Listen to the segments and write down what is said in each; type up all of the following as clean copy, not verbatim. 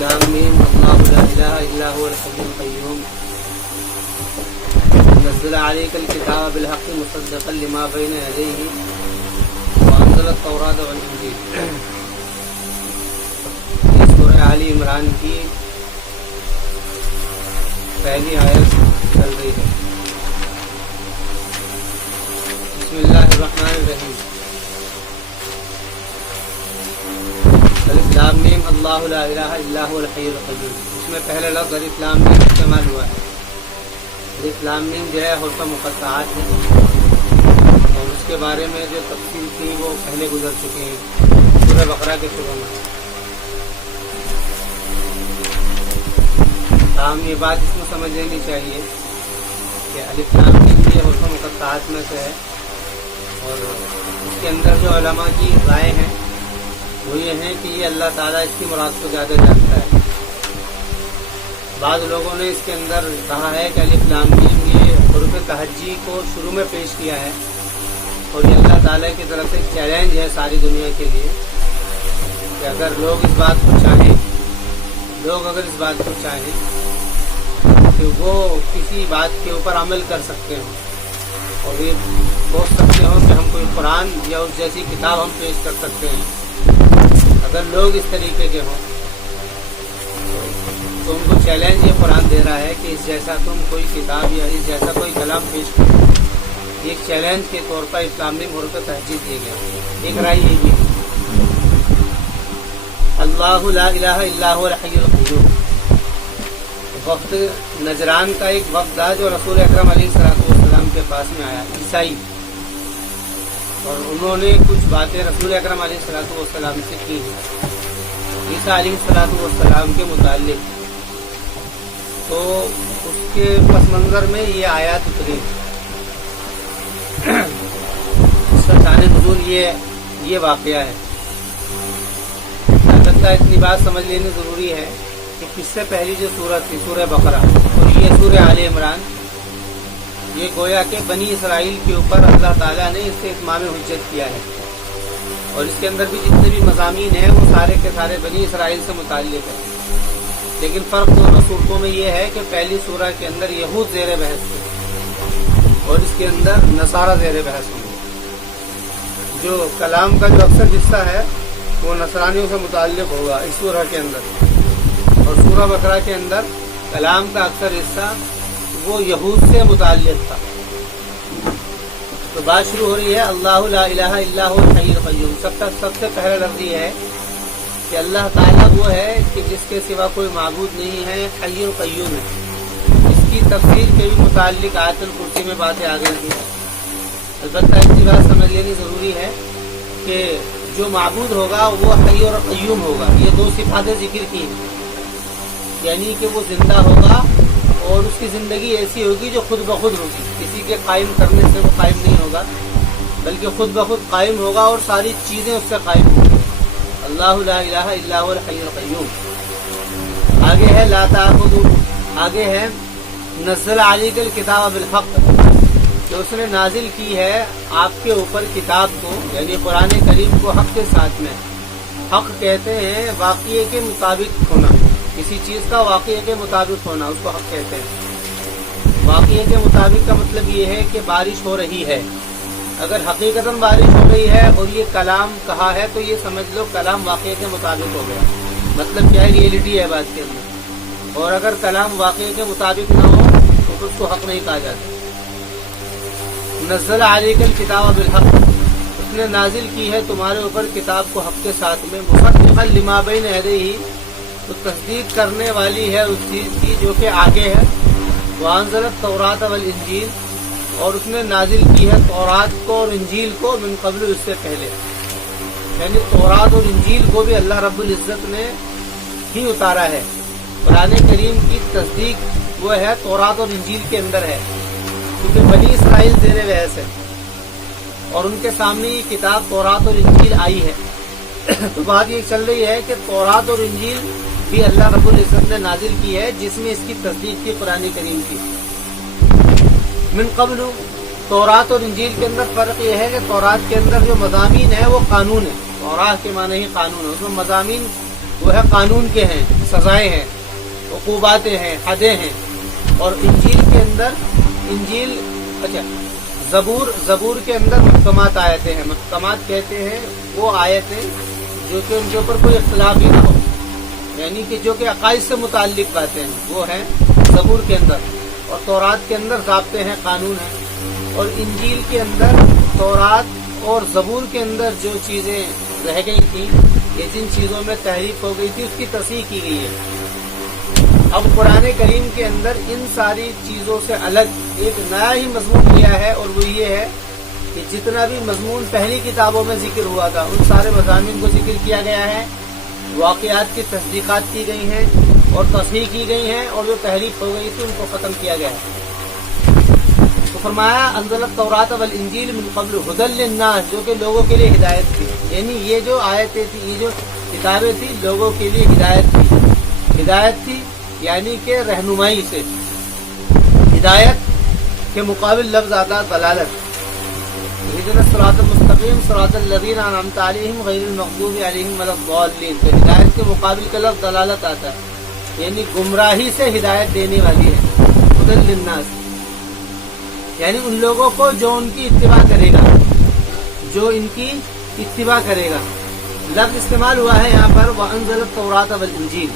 لام میم اللہ لا الہ الا هو الحی القیوم نزل علیک الکتاب بالحق مصدقا لما بین یدیہ وانزل التوراۃ والانجیل۔ یہ سورہ آل عمران کی پہلی آیت چل رہی ہے۔ بسم اللہ الرحمن الرحیم۔ الف لام میم اللہ لا الہ الا هو الحی القیوم، اس میں پہلا لفظ الف لام میم استعمال ہوا ہے۔ الف لام میم جو ہے حروف مقطعات ہے اور اس کے بارے میں جو تفصیل تھی وہ پہلے گزر چکی ہیں سورہ بقرہ کے شروع میں۔ تاہم یہ بات اس میں سمجھ لینی چاہیے کہ الف لام میم یہ حروف مقطعات میں سے ہے اور اس کے اندر جو علماء کی رائے ہیں وہ یہ ہے کہ یہ اللہ تعالیٰ اس کی مراد کو زیادہ جانتا ہے۔ بعض لوگوں نے اس کے اندر کہا ہے کہ الف لام میم یہ حروف تہجی کو شروع میں پیش کیا ہے اور یہ اللہ تعالیٰ کی طرف سے ایک چیلنج ہے ساری دنیا کے لیے کہ اگر لوگ اس بات کو چاہیں کہ وہ کسی بات کے اوپر عمل کر سکتے ہوں اور یہ سوچ سکتے ہوں کہ ہم کوئی قرآن یا اس جیسی کتاب ہم پیش کر سکتے ہیں، اگر لوگ اس طریقے کے ہوں تو ان کو چیلنج یہ قرآن دے رہا ہے کہ اس جیسا تم کوئی کتاب یا اس جیسا کوئی کلام پیش کرو۔ ایک چیلنج کے طور پر اسلام میں حروف تہجی دیے گئے۔ ایک رائے یہ بھی اللہ لا الہ الا هو الحی القیوم۔ وقت نجران کا ایک وفد تھا جو رسول اکرم علیہ السلام کے پاس میں آیا، عیسائی، اور انہوں نے کچھ باتیں رسول اکرم علیہ السلام سے کی ہیں عیسیٰ علیہ السلام کے متعلق۔ تو اس کے پس منظر میں یہ آیات اتری۔ اس کا شان نزول یہ واقعہ ہے۔ البتہ اتنی بات سمجھ لینا ضروری ہے کہ اس سے پہلی جو سورت تھی سورہ بقرہ اور یہ سورہ آل عمران، یہ گویا کہ بنی اسرائیل کے اوپر اللہ تعالیٰ نے اس سے اتمام حجت کیا ہے اور اس کے اندر بھی جتنے بھی مضامین ہیں وہ سارے کے سارے بنی اسرائیل سے متعلق ہیں۔ لیکن فرق دونوں صورتوں میں یہ ہے کہ پہلی سورہ کے اندر یہود زیر بحث تھے اور اس کے اندر نصارہ زیر بحث ہوں گے۔ جو کلام کا جو اکثر حصہ ہے وہ نصرانیوں سے متعلق ہوگا اس سورہ کے اندر، اور سورہ بقرہ کے اندر کلام کا اکثر حصہ وہ یہود سے متعلق تھا۔ تو بات شروع ہو رہی ہے اللہ لا الہ الا هو الحی القیوم۔ سب سے پہلا لفظ یہ ہے کہ اللہ تعالیٰ وہ ہے کہ جس کے سوا کوئی معبود نہیں ہے، حی القیوم ہے۔ اس کی تفسیر کے بھی متعلق آیت الکرسی میں باتیں آ گئی تھیں۔ البتہ اتنی بات سمجھ لینی ضروری ہے کہ جو معبود ہوگا وہ حی اور قیوم ہوگا۔ یہ دو صفاتیں ذکر کی ہیں، یعنی کہ وہ زندہ ہوگا اور اس کی زندگی ایسی ہوگی جو خود بخود ہوگی، کسی کے قائم کرنے سے وہ قائم نہیں ہوگا بلکہ خود بخود قائم ہوگا اور ساری چیزیں اس سے قائم ہوں گی۔ اللہ لا الہ الا هو الحی القیوم۔ آگے ہے لا تأخذہ، آگے ہے نزل علیک الکتاب بالحق، کہ اس نے نازل کی ہے آپ کے اوپر کتاب کو، یعنی قرآن کریم کو حق کے ساتھ میں۔ حق کہتے ہیں واقعے کے مطابق ہونا، کسی چیز کا واقعے کے مطابق ہونا، اس کو حق کہتے ہیں۔ واقعے کے مطابق کا مطلب یہ ہے کہ بارش ہو رہی ہے، اگر حقیقتاً بارش ہو رہی ہے اور یہ کلام کہا ہے تو یہ سمجھ لو کلام واقعے کے مطابق ہو گیا۔ مطلب کیا ہے، ریئلٹی ہے بات کے اندر۔ اور اگر کلام واقعے کے مطابق نہ ہو تو اس کو حق نہیں کہا جاتا۔ نزل علیک الکتاب بالحق، اس نے نازل کی ہے تمہارے اوپر کتاب کو حق کے ساتھ میں، مصدقا لما بین یدیہ، تو تصدیق کرنے والی ہے اس چیز کی جو کہ آگے ہے۔ وانزل التوراۃ والانجیل، اور اس نے نازل کی ہے تورات کو اور انجیل کو، من قبل، اس سے پہلے، یعنی تورات اور انجیل کو بھی اللہ رب العزت نے ہی اتارا ہے۔ قرآن کریم کی تصدیق وہ ہے تورات اور انجیل کے اندر ہے، کیونکہ بنی اسرائیل زیر بحث ہے اور ان کے سامنے یہ کتاب تورات اور انجیل آئی ہے۔ تو بات یہ چل رہی ہے کہ تورات اور انجیل بھی اللہ رب العزت نے نازل کی ہے، جس میں اس کی تصدیق کی قرآن کریم کی۔ من قبل، تورات اور انجیل کے اندر فرق یہ ہے کہ تورات کے اندر جو مضامین ہے وہ قانون ہے، تورات کے معنی ہی قانون ہے، اس میں مضامین وہ ہے قانون کے ہیں، سزائیں ہیں، عقوباتیں ہیں، حدیں ہیں. اور انجیل کے اندر زبور کے اندر محکمات آیتیں ہیں. محکمات کہتے ہیں وہ آیتیں جو کہ ان کے اوپر کوئی اختلاف ہی نہ ہو، یعنی کہ جو کہ عقائد سے متعلق باتیں ہیں وہ ہیں زبور کے اندر. اور تورات کے اندر ضابطے ہیں، قانون ہیں. اور انجیل کے اندر تورات اور زبور کے اندر جو چیزیں رہ گئی تھیں یا جن چیزوں میں تحریف ہو گئی تھی اس کی تصحیح کی گئی ہے. اب قرآن کریم کے اندر ان ساری چیزوں سے الگ ایک نیا ہی مضمون لیا ہے، اور وہ یہ ہے کہ جتنا بھی مضمون پہلی کتابوں میں ذکر ہوا تھا ان سارے مضامین کو ذکر کیا گیا ہے، واقعات کی تصدیقات کی گئی ہیں اور تصحیح کی گئی ہیں، اور جو تحریف ہو گئی تھی ان کو ختم کیا گیا ہے. تو فرمایا انزل التوراۃ والانجیل من قبل ھدی للناس، جو کہ لوگوں کے لیے ہدایت تھی. یعنی یہ جو آیتیں تھی، یہ جو کتابیں تھی لوگوں کے لیے ہدایت تھی یعنی کہ رہنمائی سے. ہدایت کے مقابل لفظ آتا ضلالت. اهدنا الصراط المستقیم صراط الذین انعمت علیہم غیر المغضوب علیہم ولا الضالین. تو ہدایت کے مقابل کا لفظ ضلالت آتا ہے، یعنی گمراہی سے ہدایت دینے والی ہے. ھدی للناس یعنی ان لوگوں کو جو ان کی اتباع کرے گا، جو ان کی اتباع کرے گا. لفظ استعمال ہوا ہے یہاں پر وانزل التوراۃ والانجیل.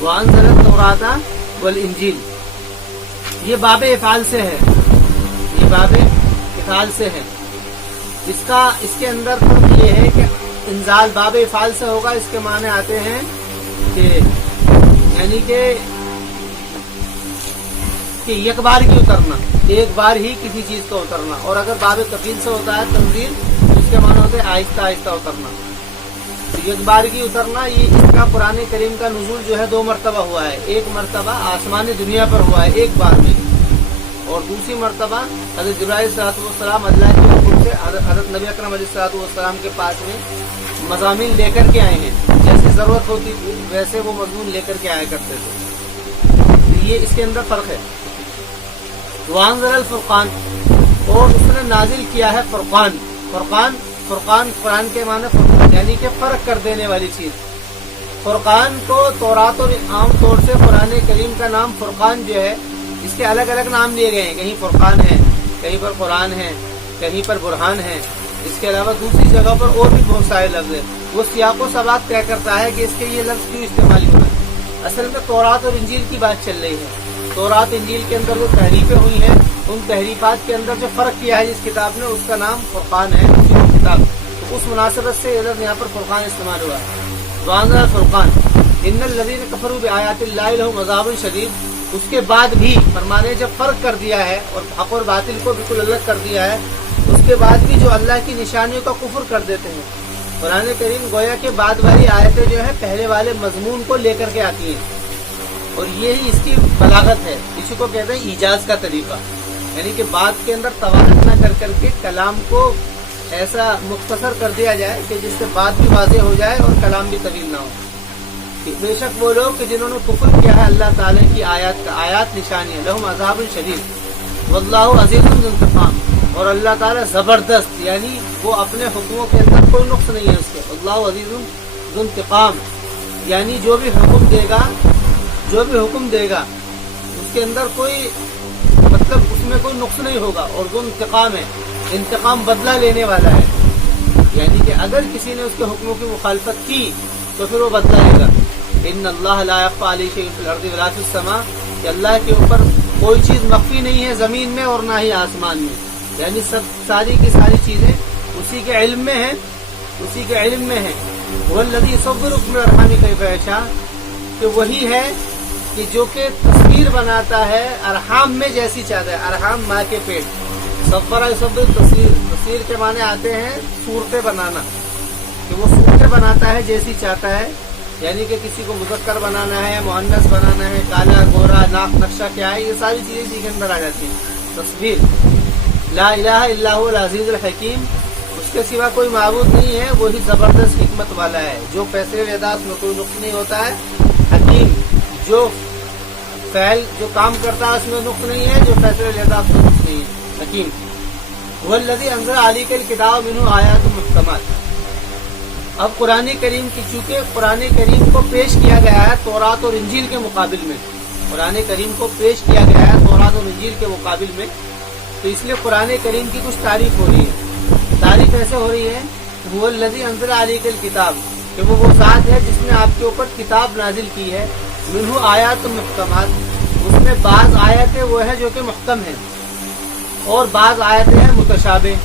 وانزل التوراۃ والانجیل یہ باب افعال سے ہے، یہ باب افعال سے ہے. اس کے اندر فرق یہ ہے کہ انزال باب افعال سے ہوگا، اس کے معنی آتے ہیں کہ یعنی کہ ایک بار ہی اترنا، ایک بار ہی کسی چیز کو اترنا. اور اگر باب تفصیل سے ہوتا ہے تنزیل، اس کے معنی ہوتے ہیں آہستہ آہستہ اترنا. ایک بار کی اترنا، یہ اس کا قرآن کریم کا نزول جو ہے 2 مرتبہ ہوا ہے. ایک مرتبہ آسمان دنیا پر ہوا ہے ایک بار میں، اور دوسری مرتبہ حضرت جبرائیل علیہ الصلوۃ والسلام اللہ کے حکم سے حضرت نبی اکرم علیہ الصلوۃ والسلام کے پاس میں مضامین لے کر کے آئے ہیں. جیسی ضرورت ہوتی تھی ویسے وہ مضمون لے کر کے آیا کرتے تھے. یہ اس کے اندر فرق ہے. وانزل الفرقان، اور اس نے نازل کیا ہے فرقان. فرقان قرآن کے معنی فرقان یعنی کہ فرق کر دینے والی چیز. فرقان کو تورات اور عام طور سے قرآن کریم کا نام فرقان جو ہے اس کے الگ الگ نام دیے گئے ہیں. کہیں فرقان ہے، کہیں پر قرآن ہے، کہیں پر برہان ہے. اس کے علاوہ دوسری جگہ پر اور بھی بہت سارے لفظ ہیں. وہ سیاق و سباق طے کرتا ہے کہ اس کے یہ لفظ کیوں استعمال ہوا ہے. اصل میں تورات اور انجیل کی بات چل رہی ہے. تورات انجیل کے اندر جو تحریفیں ہوئی ہیں ان تحریفات کے اندر جو فرق کیا ہے جس کتاب نے اس کا نام فرقان ہے کتاب. تو اس مناسبت سے یہاں پر فرقان استعمال ہوا ہے. وانزل الفرقان ان الذین کفروا بآیات اللہ لہم عذاب شدید. اس کے بعد بھی فرمانے جب فرق کر دیا ہے اور حق اور باطل کو بالکل الگ کر دیا ہے، اس کے بعد بھی جو اللہ کی نشانیوں کا کفر کر دیتے ہیں. قرآن کریم گویا کے بعد والی آیتیں جو ہے پہلے والے مضمون کو لے کر کے آتی ہیں، اور یہی اس کی بلاغت ہے. اسی کو کہتے ہیں ایجاز کا طریقہ، یعنی کہ بات کے اندر توانت نہ کر کے کلام کو ایسا مختصر کر دیا جائے کہ جس سے بات بھی واضح ہو جائے اور کلام بھی طویل نہ ہو. بے شک وہ لوگ کہ جنہوں نے کفر کیا ہے اللہ تعالیٰ کی آیات نشانی ہے، لہم عذاب شدید واللہ عزیز ذو انتقام. اور اللہ تعالیٰ زبردست، یعنی وہ اپنے حکموں کے اندر کوئی نقص نہیں ہے اس کے. اللہ عزیز ذو انتقام یعنی جو بھی حکم دے گا اس کے اندر کوئی مطلب اس میں کوئی نقص نہیں ہوگا. اور ذو انتقام ہے، انتقام بدلہ لینے والا ہے. یعنی کہ اگر کسی نے اس کے حکموں کی مخالفت کی تو پھر وہ بدلہ لے گا. ان اللہ لا یخفی علیہ شیء فی الارض ولا فی السماء، کہ اللہ کے اوپر کوئی چیز مخفی نہیں ہے زمین میں اور نہ ہی آسمان میں. یعنی ساری کی ساری چیزیں اسی کے علم میں ہیں. وہ الذی یصورکم فی الارحام کیف یشاء، کہ وہی ہے کہ جو کہ تصویر بناتا ہے ارحام میں جیسی چاہتا ہے. ارحام ماں کے پیٹ. صور یصور تصویر کے معنی آتے ہیں صورتیں بنانا، کہ وہ صورتیں بناتا ہے جیسی چاہتا ہے. یعنی کہ کسی کو مذکر بنانا ہے، مؤنث بنانا ہے، کالا گورا ناک نقشہ کیا ہے، یہ ساری چیزیں اسی کے اندر آ جاتی ہیں. تصویر. لا الہ الا هو العزیز الحکیم، اس کے سوا کوئی معبود نہیں ہے، وہی زبردست حکمت والا ہے جو فیصلے لیتا اس میں کوئی نقص نہیں ہوتا ہے. حکیم جو کام کرتا ہے اس میں نقص نہیں ہے، جو فیصلے لیتا اس میں نقص نہیں ہے. حکیم. وہ الذی انزل علیک الکتاب منہ آیات محکمات. اب قرآن کریم کی چونکہ قرآن کریم کو پیش کیا گیا ہے تورات اور انجیل کے مقابل میں، قرآن کریم کو پیش کیا گیا ہے تورات اور انجیل کے مقابل میں، تو اس لیے قرآن کریم کی کچھ تعریف ہو رہی ہے۔ تعریف ایسے ہو رہی ہے وہ الذی انزل علیک الکتاب، کہ وہ ذات ہے جس نے آپ کے اوپر کتاب نازل کی ہے، منہ آیات محکمات، اس میں بعض آیتیں وہ ہیں جو کہ محکم ہیں اور بعض آیتیں ہیں متشابہ۔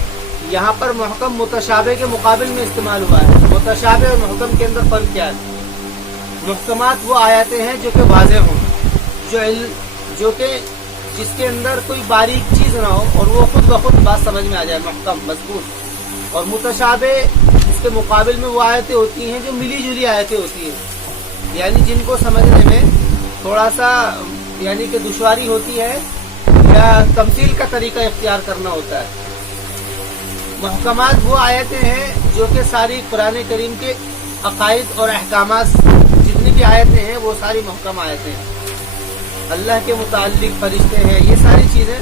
یہاں پر محکم متشابہ کے مقابل میں استعمال ہوا ہے۔ متشابہ اور محکم کے اندر فرق کیا ہے؟ محکمات وہ آیتیں ہیں جو کہ واضح ہوں، جو کہ جس کے اندر کوئی باریک چیز نہ ہو اور وہ خود بخود بات سمجھ میں آ جائے، محکم مضبوط۔ اور متشابہ اس کے مقابل میں وہ آیتیں ہوتی ہیں جو ملی جلی آیتیں ہوتی ہیں، یعنی جن کو سمجھنے میں تھوڑا سا یعنی کہ دشواری ہوتی ہے یا تمثیل کا طریقہ اختیار کرنا ہوتا ہے۔ محکمات وہ آیتیں ہیں جو کہ ساری قرآن کریم کے عقائد اور احکامات، جتنی بھی آیتیں ہیں وہ ساری محکم آیتیں ہیں، اللہ کے متعلق فرشتے ہیں، یہ ساری چیزیں،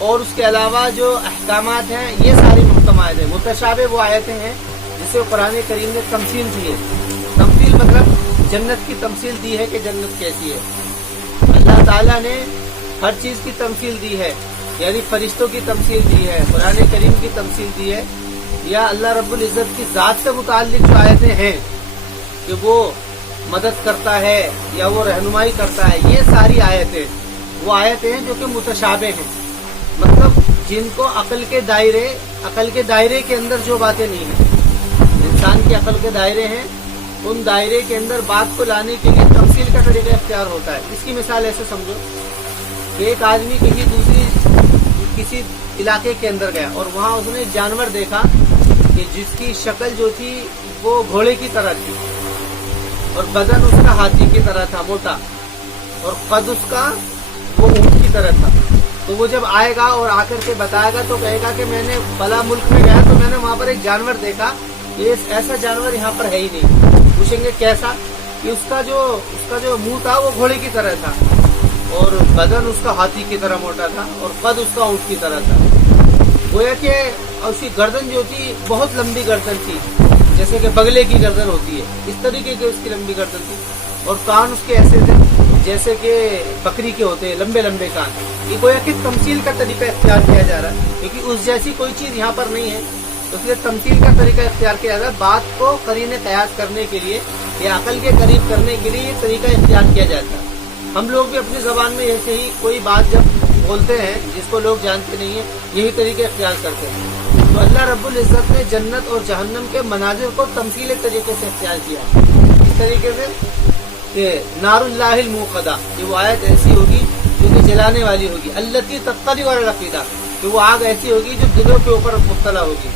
اور اس کے علاوہ جو احکامات ہیں یہ ساری محکم آیتیں ہیں۔ متشابہ وہ آیتیں ہیں جسے قرآن کریم نے تمثیل دی ہے۔ تمثیل مطلب جنت کی تمثیل دی ہے کہ جنت کیسی ہے۔ اللہ تعالیٰ نے ہر چیز کی تمثیل دی ہے، یعنی فرشتوں کی تمثیل دی ہے، قرآن کریم کی تمثیل دی ہے، یا اللہ رب العزت کی ذات سے متعلق جو آیتیں ہیں کہ وہ مدد کرتا ہے یا وہ رہنمائی کرتا ہے، یہ ساری آیتیں وہ آیتیں ہیں جو کہ متشابہ ہیں، مطلب جن کو عقل کے دائرے کے اندر جو باتیں نہیں ہیں، انسان کی عقل کے دائرے ہیں، ان دائرے کے اندر بات کو لانے کے لیے تمثیل کا طریقہ اختیار ہوتا ہے۔ اس کی مثال ایسے سمجھو کہ ایک آدمی کسی علاقے کے اندر گیا اور وہاں اس نے ایک جانور دیکھا کہ جس کی شکل جو تھی وہ گھوڑے کی طرح تھی اور بدن اس کا ہاتھی کی طرح تھا، موٹا، اور قد اس کا وہ اونٹ کی طرح تھا۔ تو وہ جب آئے گا اور آ کر کے بتائے گا تو کہے گا کہ میں نے فلاں ملک میں گیا تو میں نے وہاں پر ایک جانور دیکھا، یہ ایسا جانور یہاں پر ہے ہی نہیں۔ پوچھیں گے کیسا؟ کہ اس کا جو منہ تھا وہ گھوڑے کی طرح تھا اور بدن اس کا ہاتھی کی طرح موٹا تھا اور قد اس کا اونٹ کی طرح تھا۔ گویا کہ اس کی گردن جو تھی بہت لمبی گردن تھی، جیسے کہ بگلے کی گردن ہوتی ہے، اس طریقے کی اس کی لمبی گردن تھی، اور کان اس کے ایسے تھے جیسے کہ بکری کے ہوتے ہیں، لمبے لمبے کان۔ یہ گویا کہ تمثیل کا طریقہ اختیار کیا جا رہا ہے، کیونکہ اس جیسی کوئی چیز یہاں پر نہیں ہے، اس لیے تمثیل کا طریقہ اختیار کیا جا رہا ہے۔ بات کو قرین قیاس کرنے کے لیے یا عقل کے قریب کرنے کے لیے یہ طریقہ اختیار کیا جاتا ہے۔ ہم لوگ بھی اپنی زبان میں ایسے ہی کوئی بات جب بولتے ہیں جس کو لوگ جانتے نہیں ہیں، یہی طریقے اختیار کرتے ہیں۔ تو اللہ رب العزت نے جنت اور جہنم کے مناظر کو تمثیلی طریقے سے اختیار کیا، اس طریقے سے کہ نار اللہ الموقدہ، کہ وہ آیت ایسی ہوگی جو کہ جلانے والی ہوگی، التی تطلع علی الافئدہ، کہ وہ آگ ایسی ہوگی جو دلوں کے اوپر مطلع ہوگی۔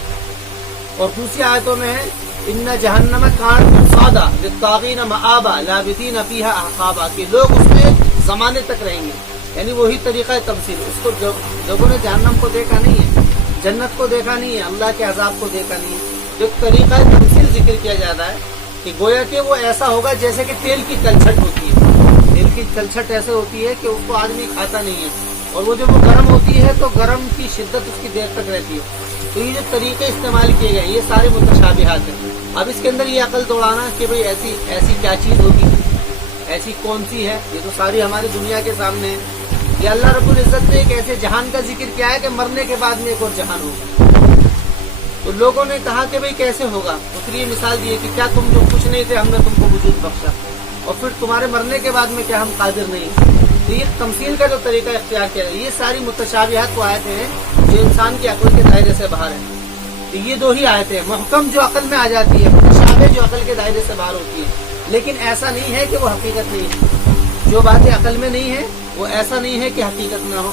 اور دوسری آیتوں میں ہے ان جہنم کانت مرصادا للطاغین مآبا لابثین فیہا احقابا، کہ لوگ اس میں زمانے تک رہیں گے، یعنی وہی طریقہ تمثیل۔ اس کو لوگوں نے جہنم کو دیکھا نہیں ہے، جنت کو دیکھا نہیں ہے، اللہ کے عذاب کو دیکھا نہیں ہے، جو طریقہ تمثیل ذکر کیا جاتا ہے کہ گویا کہ وہ ایسا ہوگا جیسے کہ تیل کی تلچھٹ ہوتی ہے۔ تیل کی تلچھٹ ایسے ہوتی ہے کہ اس کو آدمی کھاتا نہیں ہے، اور وہ جب وہ گرم ہوتی ہے تو گرم کی شدت اس کی دیر تک رہتی ہے۔ تو یہ جو طریقے استعمال کیے گئے یہ سارے متشابہات ہیں۔ اب اس کے اندر یہ عقل دوڑانا کہ بھئی ایسی کیا چیز ہوگی، ایسی کون سی ہے، یہ تو ساری ہماری دنیا کے سامنے ہے۔ یہ اللہ رب العزت نے ایک ایسے جہان کا ذکر کیا ہے کہ مرنے کے بعد میں ایک اور جہان ہوگا۔ تو لوگوں نے کہا کہ بھئی کیسے ہوگا، اس لیے مثال دی ہے کہ کیا تم جو کچھ نہیں تھے ہم نے تم کو وجود بخشا، اور پھر تمہارے مرنے کے بعد میں کیا ہم قادر نہیں۔ تو یہ تمثیل کا جو طریقہ اختیار کیا ہے، یہ ساری متشابہات وہ آیتیں ہیں جو انسان کی عقل کے دائرے سے باہر ہیں۔ تو یہ دو ہی آیتیں ہیں، محکم جو عقل میں آ جاتی ہے، متشابہ جو عقل کے دائرے سے باہر ہوتی ہے، لیکن ایسا نہیں ہے کہ وہ حقیقت نہیں ہے۔ جو باتیں عقل میں نہیں ہے وہ ایسا نہیں ہے کہ حقیقت نہ ہو۔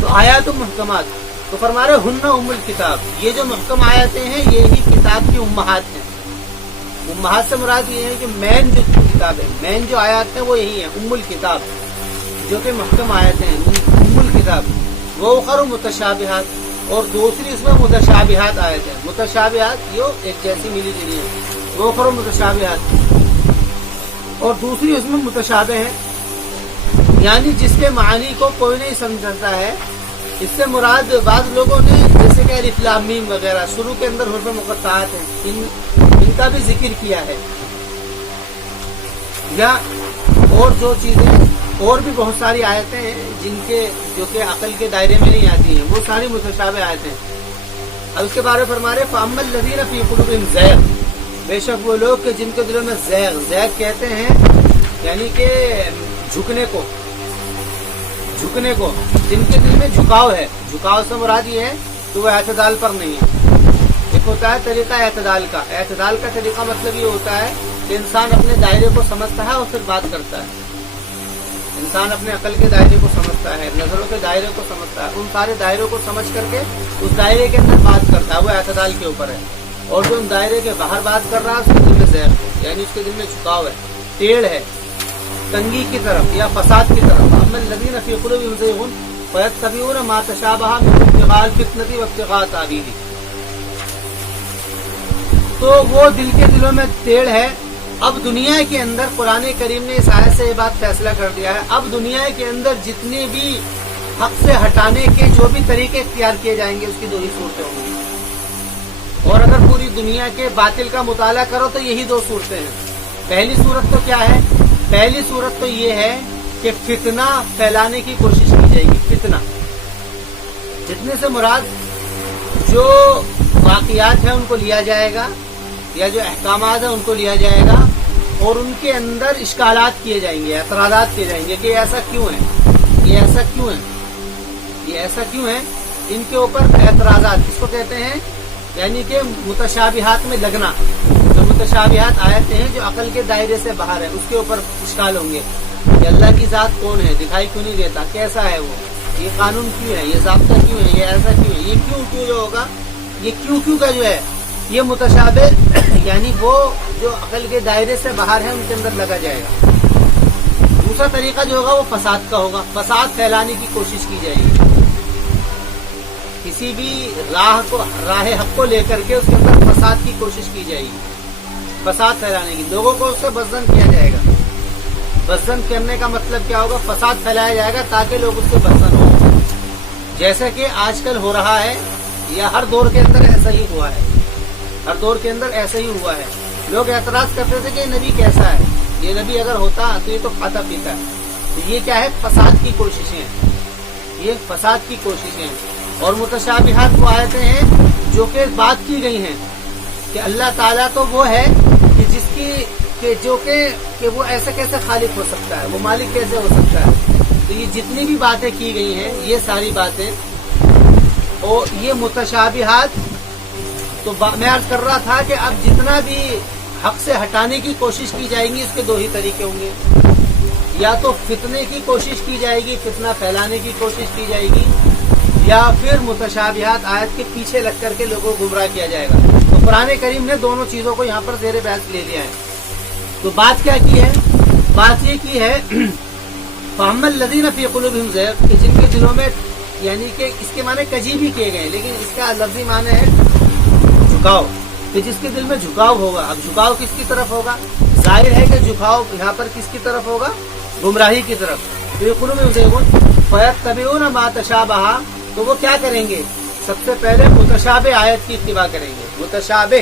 تو آیات محکمات، تو فرما رہے ہن ام الکتاب، یہ جو محکم آیتیں ہیں یہی کتاب کی امہات ہیں۔ امہات سے مراد یہ ہے کہ مین جو کتاب ہے، مین جو آیات ہیں وہ یہی ہیں، ام الکتاب جو کہ محکم آیتیں ہیں، ام الکتاب۔ وہ اخر متشابہات، اور دوسری اس میں متشابہات آیتیں ہیں۔ متشابہات یہ ایک جیسی ملی جلی ہے، وہ اخر متشابہات، اور دوسری اس میں متشابہ ہے، یعنی جس کے معنی کو کوئی نہیں سمجھتا ہے اس سے مراد بعض لوگوں نے جیسے کہ الف لام میم وغیرہ شروع کے اندر حروف مقطعات ہیں، ان کا بھی ذکر کیا ہے، یا اور جو چیزیں اور بھی بہت ساری آیتیں ہیں جو کہ عقل کے دائرے میں نہیں آتی ہیں، وہ ساری متشابہ آیتیں ہیں۔ اب اس کے بارے میں فرما رہے فَأَمَّا الَّذِينَ فِي قُلُوبِهِمْ زَيْغٌ، بے شک وہ لوگ کہ جن کے دلوں میں زیغ کہتے ہیں یعنی کہ جھکنے کو، جن کے دل میں جھکاؤ ہے، جھکاؤ سے مراد یہ ہے کہ وہ اعتدال پر نہیں ہے۔ ایک ہوتا ہے طریقہ اعتدال کا طریقہ مطلب یہ ہوتا ہے کہ انسان اپنے دائرے کو سمجھتا ہے اور پھر بات کرتا ہے، انسان اپنے عقل کے دائرے کو سمجھتا ہے، نظروں کے دائرے کو سمجھتا ہے، ان سارے دائروں کو سمجھ کر کے اس دائرے کے اندر بات کرتا ہے، وہ اعتدال کے اوپر ہے۔ اور جو ان دائرے کے باہر بات کر رہا ہے اس کے دل میں زیغ ہے، یعنی اس کے دل میں جھکاؤ ہے، ٹیڑھ ہے، تنگی کی طرف یا فساد کی طرف۔ اما الذین فی قلوبہم زیغ فیتبعون ما تشابہ منہ ابتغاء الفتنۃ وابتغاء تاویلہ، تو وہ دل کے دلوں میں ٹیڑھ ہے۔ اب دنیا کے اندر قرآن کریم نے اس آیت سے یہ بات فیصلہ کر دیا ہے، اب دنیا کے اندر جتنے بھی حق سے ہٹانے کے جو بھی طریقے اختیار کیے جائیں گے اس کی دو ہی صورتیں ہوں گی، اور اگر پوری دنیا کے باطل کا مطالعہ کرو تو یہی دو صورتیں ہیں۔ پہلی صورت تو کیا ہے؟ پہلی صورت تو یہ ہے کہ فتنہ پھیلانے کی کوشش کی جائے گی۔ فتنہ فتنے سے مراد جو واقعات ہیں ان کو لیا جائے گا، یا جو احکامات ہیں ان کو لیا جائے گا، اور ان کے اندر اشکالات کیے جائیں گے، اعتراضات کیے جائیں گے کہ ایسا کیوں ہے، یہ ایسا کیوں ہے، یہ ایسا کیوں ہے، ان کے اوپر اعتراضات، اس کو کہتے ہیں یعنی کہ متشابہات میں لگنا۔ جو متشابہات آیتیں ہیں جو عقل کے دائرے سے باہر ہے اس کے اوپر اشکال ہوں گے کہ اللہ کی ذات کون ہے، دکھائی کیوں نہیں دیتا، کیسا ہے وہ، یہ قانون کیوں ہے، یہ ضابطہ کیوں ہے، یہ ایسا کیوں ہے، یہ کیوں جو ہوگا، یہ کیوں کا جو ہے یہ متشابہ یعنی وہ جو عقل کے دائرے سے باہر ہے ان کے اندر لگا جائے گا۔ دوسرا طریقہ جو ہوگا وہ فساد کا ہوگا، فساد پھیلانے کی کوشش کی جائے گی، کسی بھی راہ حق کو لے کر کے اس کے اندر فساد کی کوشش کی جائے گی، فساد پھیلانے کی، لوگوں کو اس سے بزدن کیا جائے گا۔ بزدن کرنے کا مطلب کیا ہوگا؟ فساد پھیلایا جائے گا تاکہ لوگ اس سے بزدن ہوں، جیسا کہ آج کل ہو رہا ہے، یا ہر دور کے اندر ایسا ہی ہوا ہے، ہر دور کے اندر ایسا ہی ہوا ہے۔ لوگ اعتراض کرتے تھے کہ یہ نبی کیسا ہے، یہ نبی اگر ہوتا تو یہ تو کھاتا پیتا ہے، تو یہ کیا ہے؟ فساد کی کوششیں ہیں، یہ فساد کی کوششیں ہیں۔ اور متشابہات وہ آیتیں ہیں جو کہ بات کی گئی ہیں کہ اللہ تعالیٰ تو وہ ہے کہ جس کی کہ وہ ایسا کیسے خالق ہو سکتا ہے، وہ مالک کیسے ہو سکتا ہے۔ تو یہ جتنی بھی باتیں کی گئی ہیں یہ ساری باتیں، اور یہ متشابہات، تو میں عرض کر رہا تھا کہ اب جتنا بھی حق سے ہٹانے کی کوشش کی جائیں گی اس کے دو ہی طریقے ہوں گے، یا تو فتنے کی کوشش کی جائے گی، فتنہ پھیلانے کی کوشش کی جائے گی، یا پھر متشابہات آیت کے پیچھے لگ کر کے لوگوں کو گمراہ کیا جائے گا۔ تو قرآن کریم نے دونوں چیزوں کو یہاں پر زیر بحث لے لیا ہے۔ تو بات کیا کی ہے؟ بات یہ کی ہے فَأَمَّا الَّذِينَ فِي قُلُوبِهِمْ زَيْغٌ، کہ جن کے دلوں میں، یعنی کہ اس کے معنی کجی بھی کیے گئے، لیکن اس کا لفظی معنی ہے جھکاؤ، کہ جس کے دل میں جھکاؤ ہوگا۔ اب جھکاؤ کس کی طرف ہوگا؟ ظاہر ہے کہ جھکاؤ یہاں پر کس کی طرف ہوگا؟ گمراہی کی طرف۔ فِي قُلُوبِهِمْ زَيْغٌ فَيَتَّبِعُونَ مَا تَشَابَهَ، تو وہ کیا کریں گے؟ سب سے پہلے متشابہ آیت کی اتباع کریں گے، متشابہ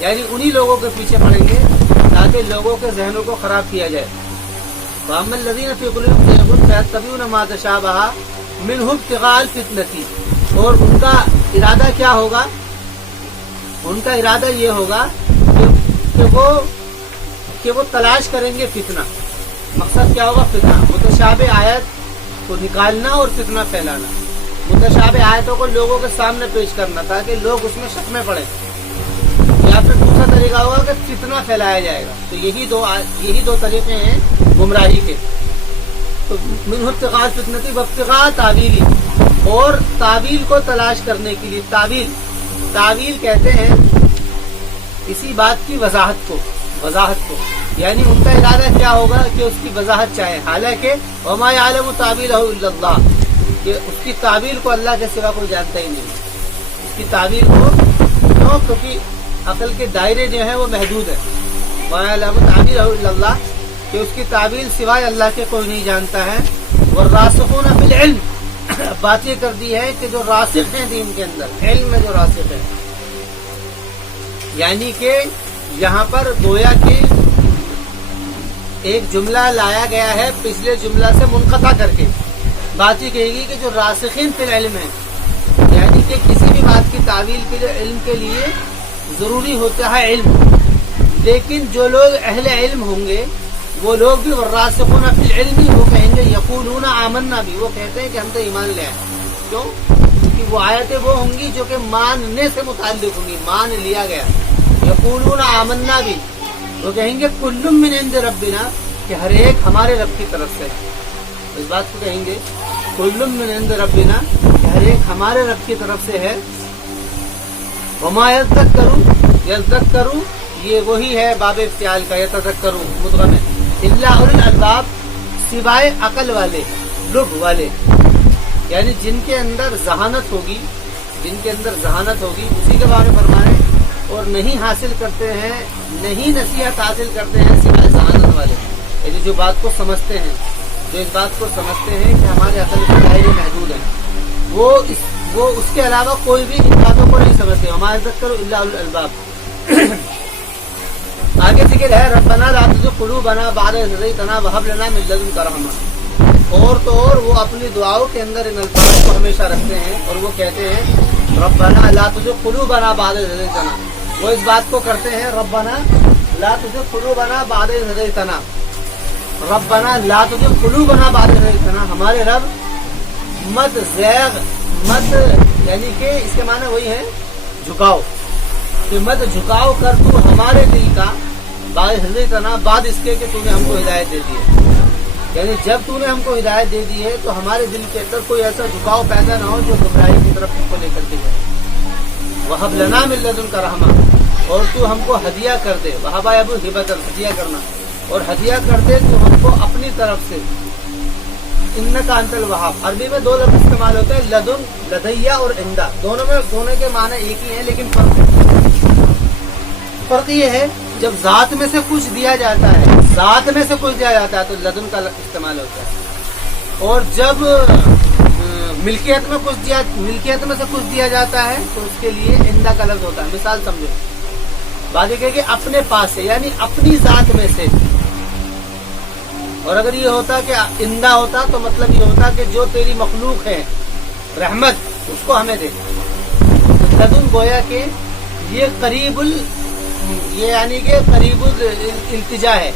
یعنی انہی لوگوں کے پیچھے پڑیں گے تاکہ لوگوں کے ذہنوں کو خراب کیا جائے۔ وَأَمَّا الَّذِينَ فِي قُلُوبِهِمْ زَيْغٌ فَيَتَّبِعُونَ مَا تَشَابَهَ مِنْهُ ابْتِغَاءَ الْفِتْنَةِ، اور ان کا ارادہ کیا ہوگا؟ ان کا ارادہ یہ ہوگا کہ وہ تلاش کریں گے فتنہ۔ مقصد کیا ہوگا؟ فتنہ، متشابہ آیت کو نکالنا اور فتنہ پھیلانا، متشابہ آیتوں کو لوگوں کے سامنے پیش کرنا تاکہ لوگ اس میں شک میں پڑیں، یا پھر دوسرا طریقہ ہوگا کہ فتنہ پھیلایا جائے گا۔ تو یہی دو طریقے ہیں گمراہی کے۔ تو منہ ابتغاء الفتنۃ وابتغاء تاویلہ، اور تعویل کو تلاش کرنے کے لیے، تعویل کہتے ہیں کسی بات کی وضاحت کو، یعنی ان کا ارادہ کیا ہوگا کہ اس کی وضاحت چاہے، حالانکہ وما یعلم تاویلہ الا اللہ، کہ اس کی تعویل کو اللہ کے سوا کوئی جانتا ہی نہیں، اس کی تعویل کو، کیوں؟ کیونکہ عقل کے دائرے جو ہیں وہ محدود ہے، وما یعلم تاویلہ الا اللہ، کہ اس کی تعویل سوائے اللہ کے کوئی نہیں جانتا ہے۔ والراسخون فی العلم، بات یہ کر دی ہے کہ جو راسخ ہیں دین کے اندر، علم میں جو راسخ ہیں، یعنی کہ یہاں پر گویا کہ ایک جملہ لایا گیا ہے پچھلے جملہ سے منقطع کر کے. بات یہ کہے گی کہ جو راسخین فی العلم ہیں، یعنی کہ کسی بھی بات کی تعویل کے لیے علم کے لیے ضروری ہوتا ہے علم، لیکن جو لوگ اہل علم ہوں گے وہ لوگ بھی راسخون فی العلم، وہ کہیں گے یقولون آمنا بھی، وہ کہتے ہیں کہ ہم تو ایمان لے آئے. کیوں؟ کیونکہ وہ آیتیں وہ ہوں گی جو کہ ماننے سے متعلق ہوں گی، مان لیا گیا. یقولون آمنا بھی، وہ کہیں گے کل من عند ربنا، کہ ہر ایک ہمارے رب کی طرف سے. اس بات کو کہیں گے کل من عند ربنا، کہ ہر ایک ہمارے رب کی طرف سے ہے. وما یذکروا، یہ وہی ہے باب افتعال کا، یتذکروا مدغم ہے. الا اولو الالباب، سوائے عقل والے، لب والے، یعنی جن کے اندر ذہانت ہوگی، جن کے اندر ذہانت ہوگی، اسی کے بارے میں فرمائے. اور نہیں حاصل کرتے ہیں، نہیں نصیحت حاصل کرتے ہیں سوائے ذہانت والے، یعنی جو بات کو سمجھتے ہیں، جو اس بات کو سمجھتے ہیں کہ ہمارے عقل کے دائرے محدود ہیں، وہ اس کے علاوہ کوئی بھی ان باتوں کو نہیں سمجھتے. وما یذکر الا اولو الالباب. آگے ذکر ہے ربنا لا تزغ قلوبنا بعد إذ هديتنا وهب لنا من لدنك رحمة. اور تو اور وہ اپنی دعاؤں کے اندر ان الفاظ کو ہمیشہ رکھتے ہیں، اور وہ کہتے ہیں ربنا لا تزغ قلوبنا بعد إذ هديتنا. وہ اس بات کو کرتے ہیں ربنا لا تزغ قلوبنا بعد إذ هديتنا، ربنا لا تزغ قلوبنا بعد إذ هديتنا، ہمارے رب مت زیغ مت، یعنی کہ اس کے معنی وہی ہے جھکاؤ، کہ مت جھکاؤ کر تو ہمارے دل کا بعد ہدایتنا، بعد اس کے کہ تو نے ہم کو ہدایت دے دی ہے. یعنی جب تو نے ہم کو ہدایت دے دی ہے تو ہمارے دل کے اندر کوئی ایسا جھکاؤ پیدا نہ ہو جو گمراہی کی طرف ہم کو لے کر کے جائے. وہب لنا من لدنک رحمہ، اور تو ہم کو ہدیہ کر دے. وہبا یبو ہبۃ، ہدیہ کرنا، اور ہدیہ کر دے تو ہم کو اپنی طرف سے. انکا انت الوہاب، عربی میں دو لفظ استعمال ہوتے ہیں، لدن، لدیہ اور عندہ. دونوں کے معنی ایک ہی ہیں، لیکن فرق یہ ہے جب ذات میں سے کچھ دیا جاتا ہے، ذات میں سے کچھ دیا جاتا ہے تو لدن کا استعمال ہوتا ہے، اور جب ملکیت میں سے کچھ دیا جاتا ہے تو اس کے لیے عندہ کا لفظ ہوتا ہے. مثال سمجھو، بات یہ کہ اپنے پاس سے، یعنی اپنی ذات میں سے. اور اگر یہ ہوتا کہ عندہ ہوتا تو مطلب یہ ہوتا کہ جو تیری مخلوق ہے رحمت، اس کو ہمیں دے. لدن گویا کہ یہ یہ یعنی کہ قریب الالتجا ہے،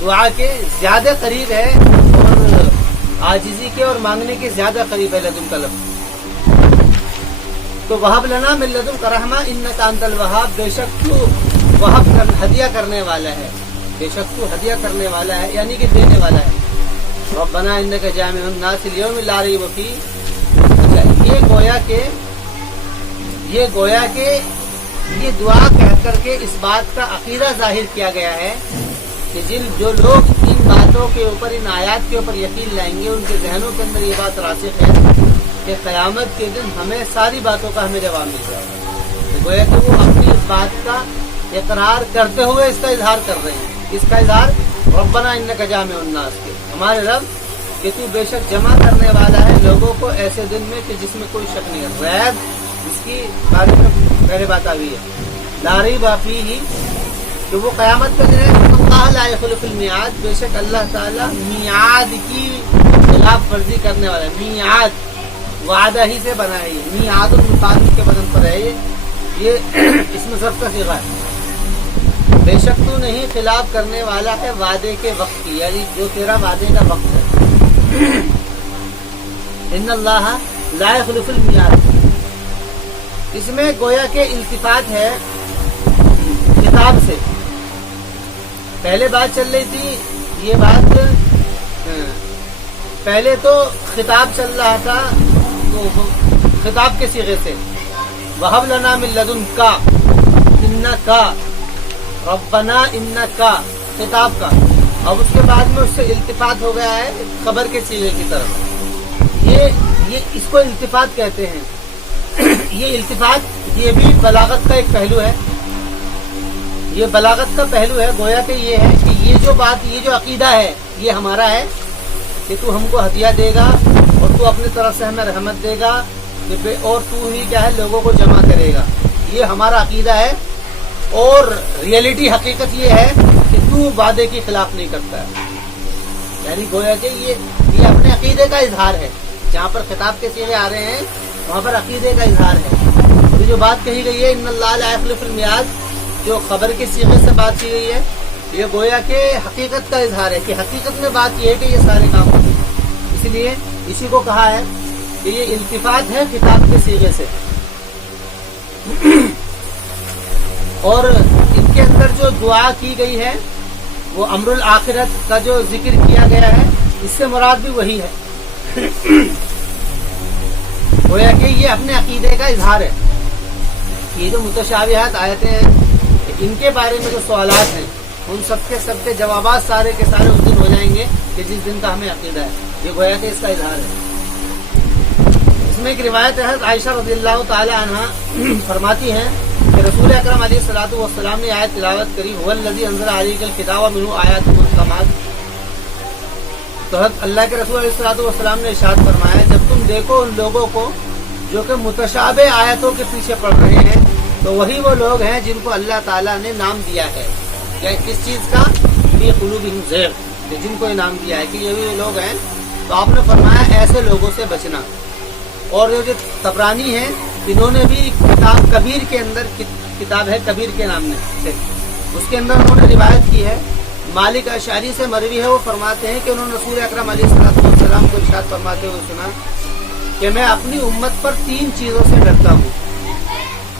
دعا کے زیادہ قریب ہے، اور عاجزی کے اور مانگنے کے زیادہ قریب ہے لدن کا لفظ. تو وہب لنا من لدنک رحمہ انک انت الوہاب، بے شک تو وہب ہدیہ کرنے والا ہے، بے شک تو ہدیہ کرنے والا ہے، یعنی کہ دینے والا ہے. ربنا انک جامع الناس لیوم لا ریب فیہ. یہ گویا کہ یہ دعا کہہ کر کے اس بات کا عقیدہ ظاہر کیا گیا ہے کہ جو لوگ ان باتوں کے اوپر، ان آیات کے اوپر یقین لائیں گے، ان کے ذہنوں کے اندر یہ بات راسخ ہے کہ قیامت کے دن ہمیں ساری باتوں کا ہمیں جواب مل جائے گا. گویا کہ وہ اپنی اس بات کا اقرار کرتے ہوئے اس کا اظہار کر رہے ہیں. اس کا اظہار ربنا انک جامع الناس کے، ہمارے رب کہ تو بے شک جمع کرنے والا ہے لوگوں کو ایسے دن میں کہ جس میں کوئی شک نہیں ہے. ریب اس کی بارے میں پہلے بات آ گئی ہے، لا ریب فیہ، کہ وہ قیامت کا دن ہے. اللہ لا یخلف المیعاد، بے شک اللہ تعالیٰ میعاد کی خلاف ورزی کرنے والا ہے. میعاد وعدہ ہی سے بنا ہے، میعاد المفعول کے وزن پر ہے. یہ اس میں ظرف کا صیغہ ہے. بے شک تو نہیں خلاف کرنے والا ہے وعدے کے وقت کی، یعنی جو تیرا وعدے کا وقت ہے. ان اللہ لا یخلف المیعاد، اس میں گویا کہ التفات ہے خطاب سے. پہلے بات چل رہی تھی، یہ بات پہلے تو خطاب چل رہا تھا، تو خطاب کے صیغے سے وہب لنا من لدنک انکا، ربنا انکا، خطاب کا. اب اس کے بعد میں اس سے التفات ہو گیا ہے خبر کے صیغے کی طرف. یہ اس کو التفات کہتے ہیں. یہ التفات یہ بھی بلاغت کا ایک پہلو ہے، یہ بلاغت کا پہلو ہے. گویا کہ یہ ہے کہ یہ جو بات، یہ جو عقیدہ ہے یہ ہمارا ہے کہ تو ہم کو ہدیہ دے گا اور تو اپنی طرف سے ہمیں رحمت دے گا اور تو ہی کیا ہے لوگوں کو جمع کرے گا. یہ ہمارا عقیدہ ہے. اور ریئلٹی حقیقت یہ ہے کہ تو وعدے کی خلاف نہیں کرتا ہے. یعنی گویا کہ یہ اپنے عقیدے کا اظہار ہے. جہاں پر خطاب کے صیغے آ رہے ہیں وہاں پر عقیدے کا اظہار ہے. یہ جو بات کہی گئی ہے ان اللہ لا یخلف المیعاد، جو خبر کے صیغے سے بات کی گئی ہے، یہ گویا کہ حقیقت کا اظہار ہے کہ حقیقت میں بات یہ ہے کہ یہ سارے کام ہوتے ہیں. اس لیے اسی کو کہا ہے کہ یہ التفات ہے خطاب کے صیغے سے. اور ان کے اندر جو دعا کی گئی ہے وہ امر الآخرت کا جو ذکر کیا گیا ہے، اس سے مراد بھی وہی ہے. گویا کہ یہ اپنے عقیدے کا اظہار ہے. یہ جو متشابہات آیتیں ہیں ان کے بارے میں جو سوالات ہیں ان سب کے جوابات سارے کے سارے اس دن ہو جائیں گے کہ جس دن کا ہمیں عقیدہ ہے. یہ گویا کہ اس کا اظہار ہے. اس میں ایک روایت ہے، عائشہ رضی اللہ تعالی عنہ فرماتی ہیں کہ رسول اکرم علیہ الصلوۃ والسلام نے آیت تلاوت کری، هو الذی انزل علیک الکتاب منہ آیات محکمات. تو اللہ کے رسول علیہ الصلوۃ والسلام نے ارشاد فرمایا جب تم دیکھو ان لوگوں کو جو کہ متشابہ آیتوں کے پیچھے پڑ رہے ہیں تو وہی وہ لوگ ہیں جن کو اللہ تعالیٰ نے نام دیا ہے. یا کس چیز کا؟ فی قلوبہم زیغ، جن کو انعام دیا ہے کہ یہ بھی لوگ ہیں. تو آپ نے فرمایا ایسے لوگوں سے بچنا. اور جو طبرانی ہیں انہوں نے بھی کتاب کبیر کے اندر، کتاب ہے کبیر کے نام سے، اس کے اندر انہوں نے روایت کی ہے. مالک اشعری سے مروی ہے، وہ فرماتے ہیں کہ انہوں نے رسول اکرم علیہ السلام کو ارشاد فرماتے ہوئے سنا کہ میں اپنی امت پر 3 چیزوں سے ڈرتا ہوں.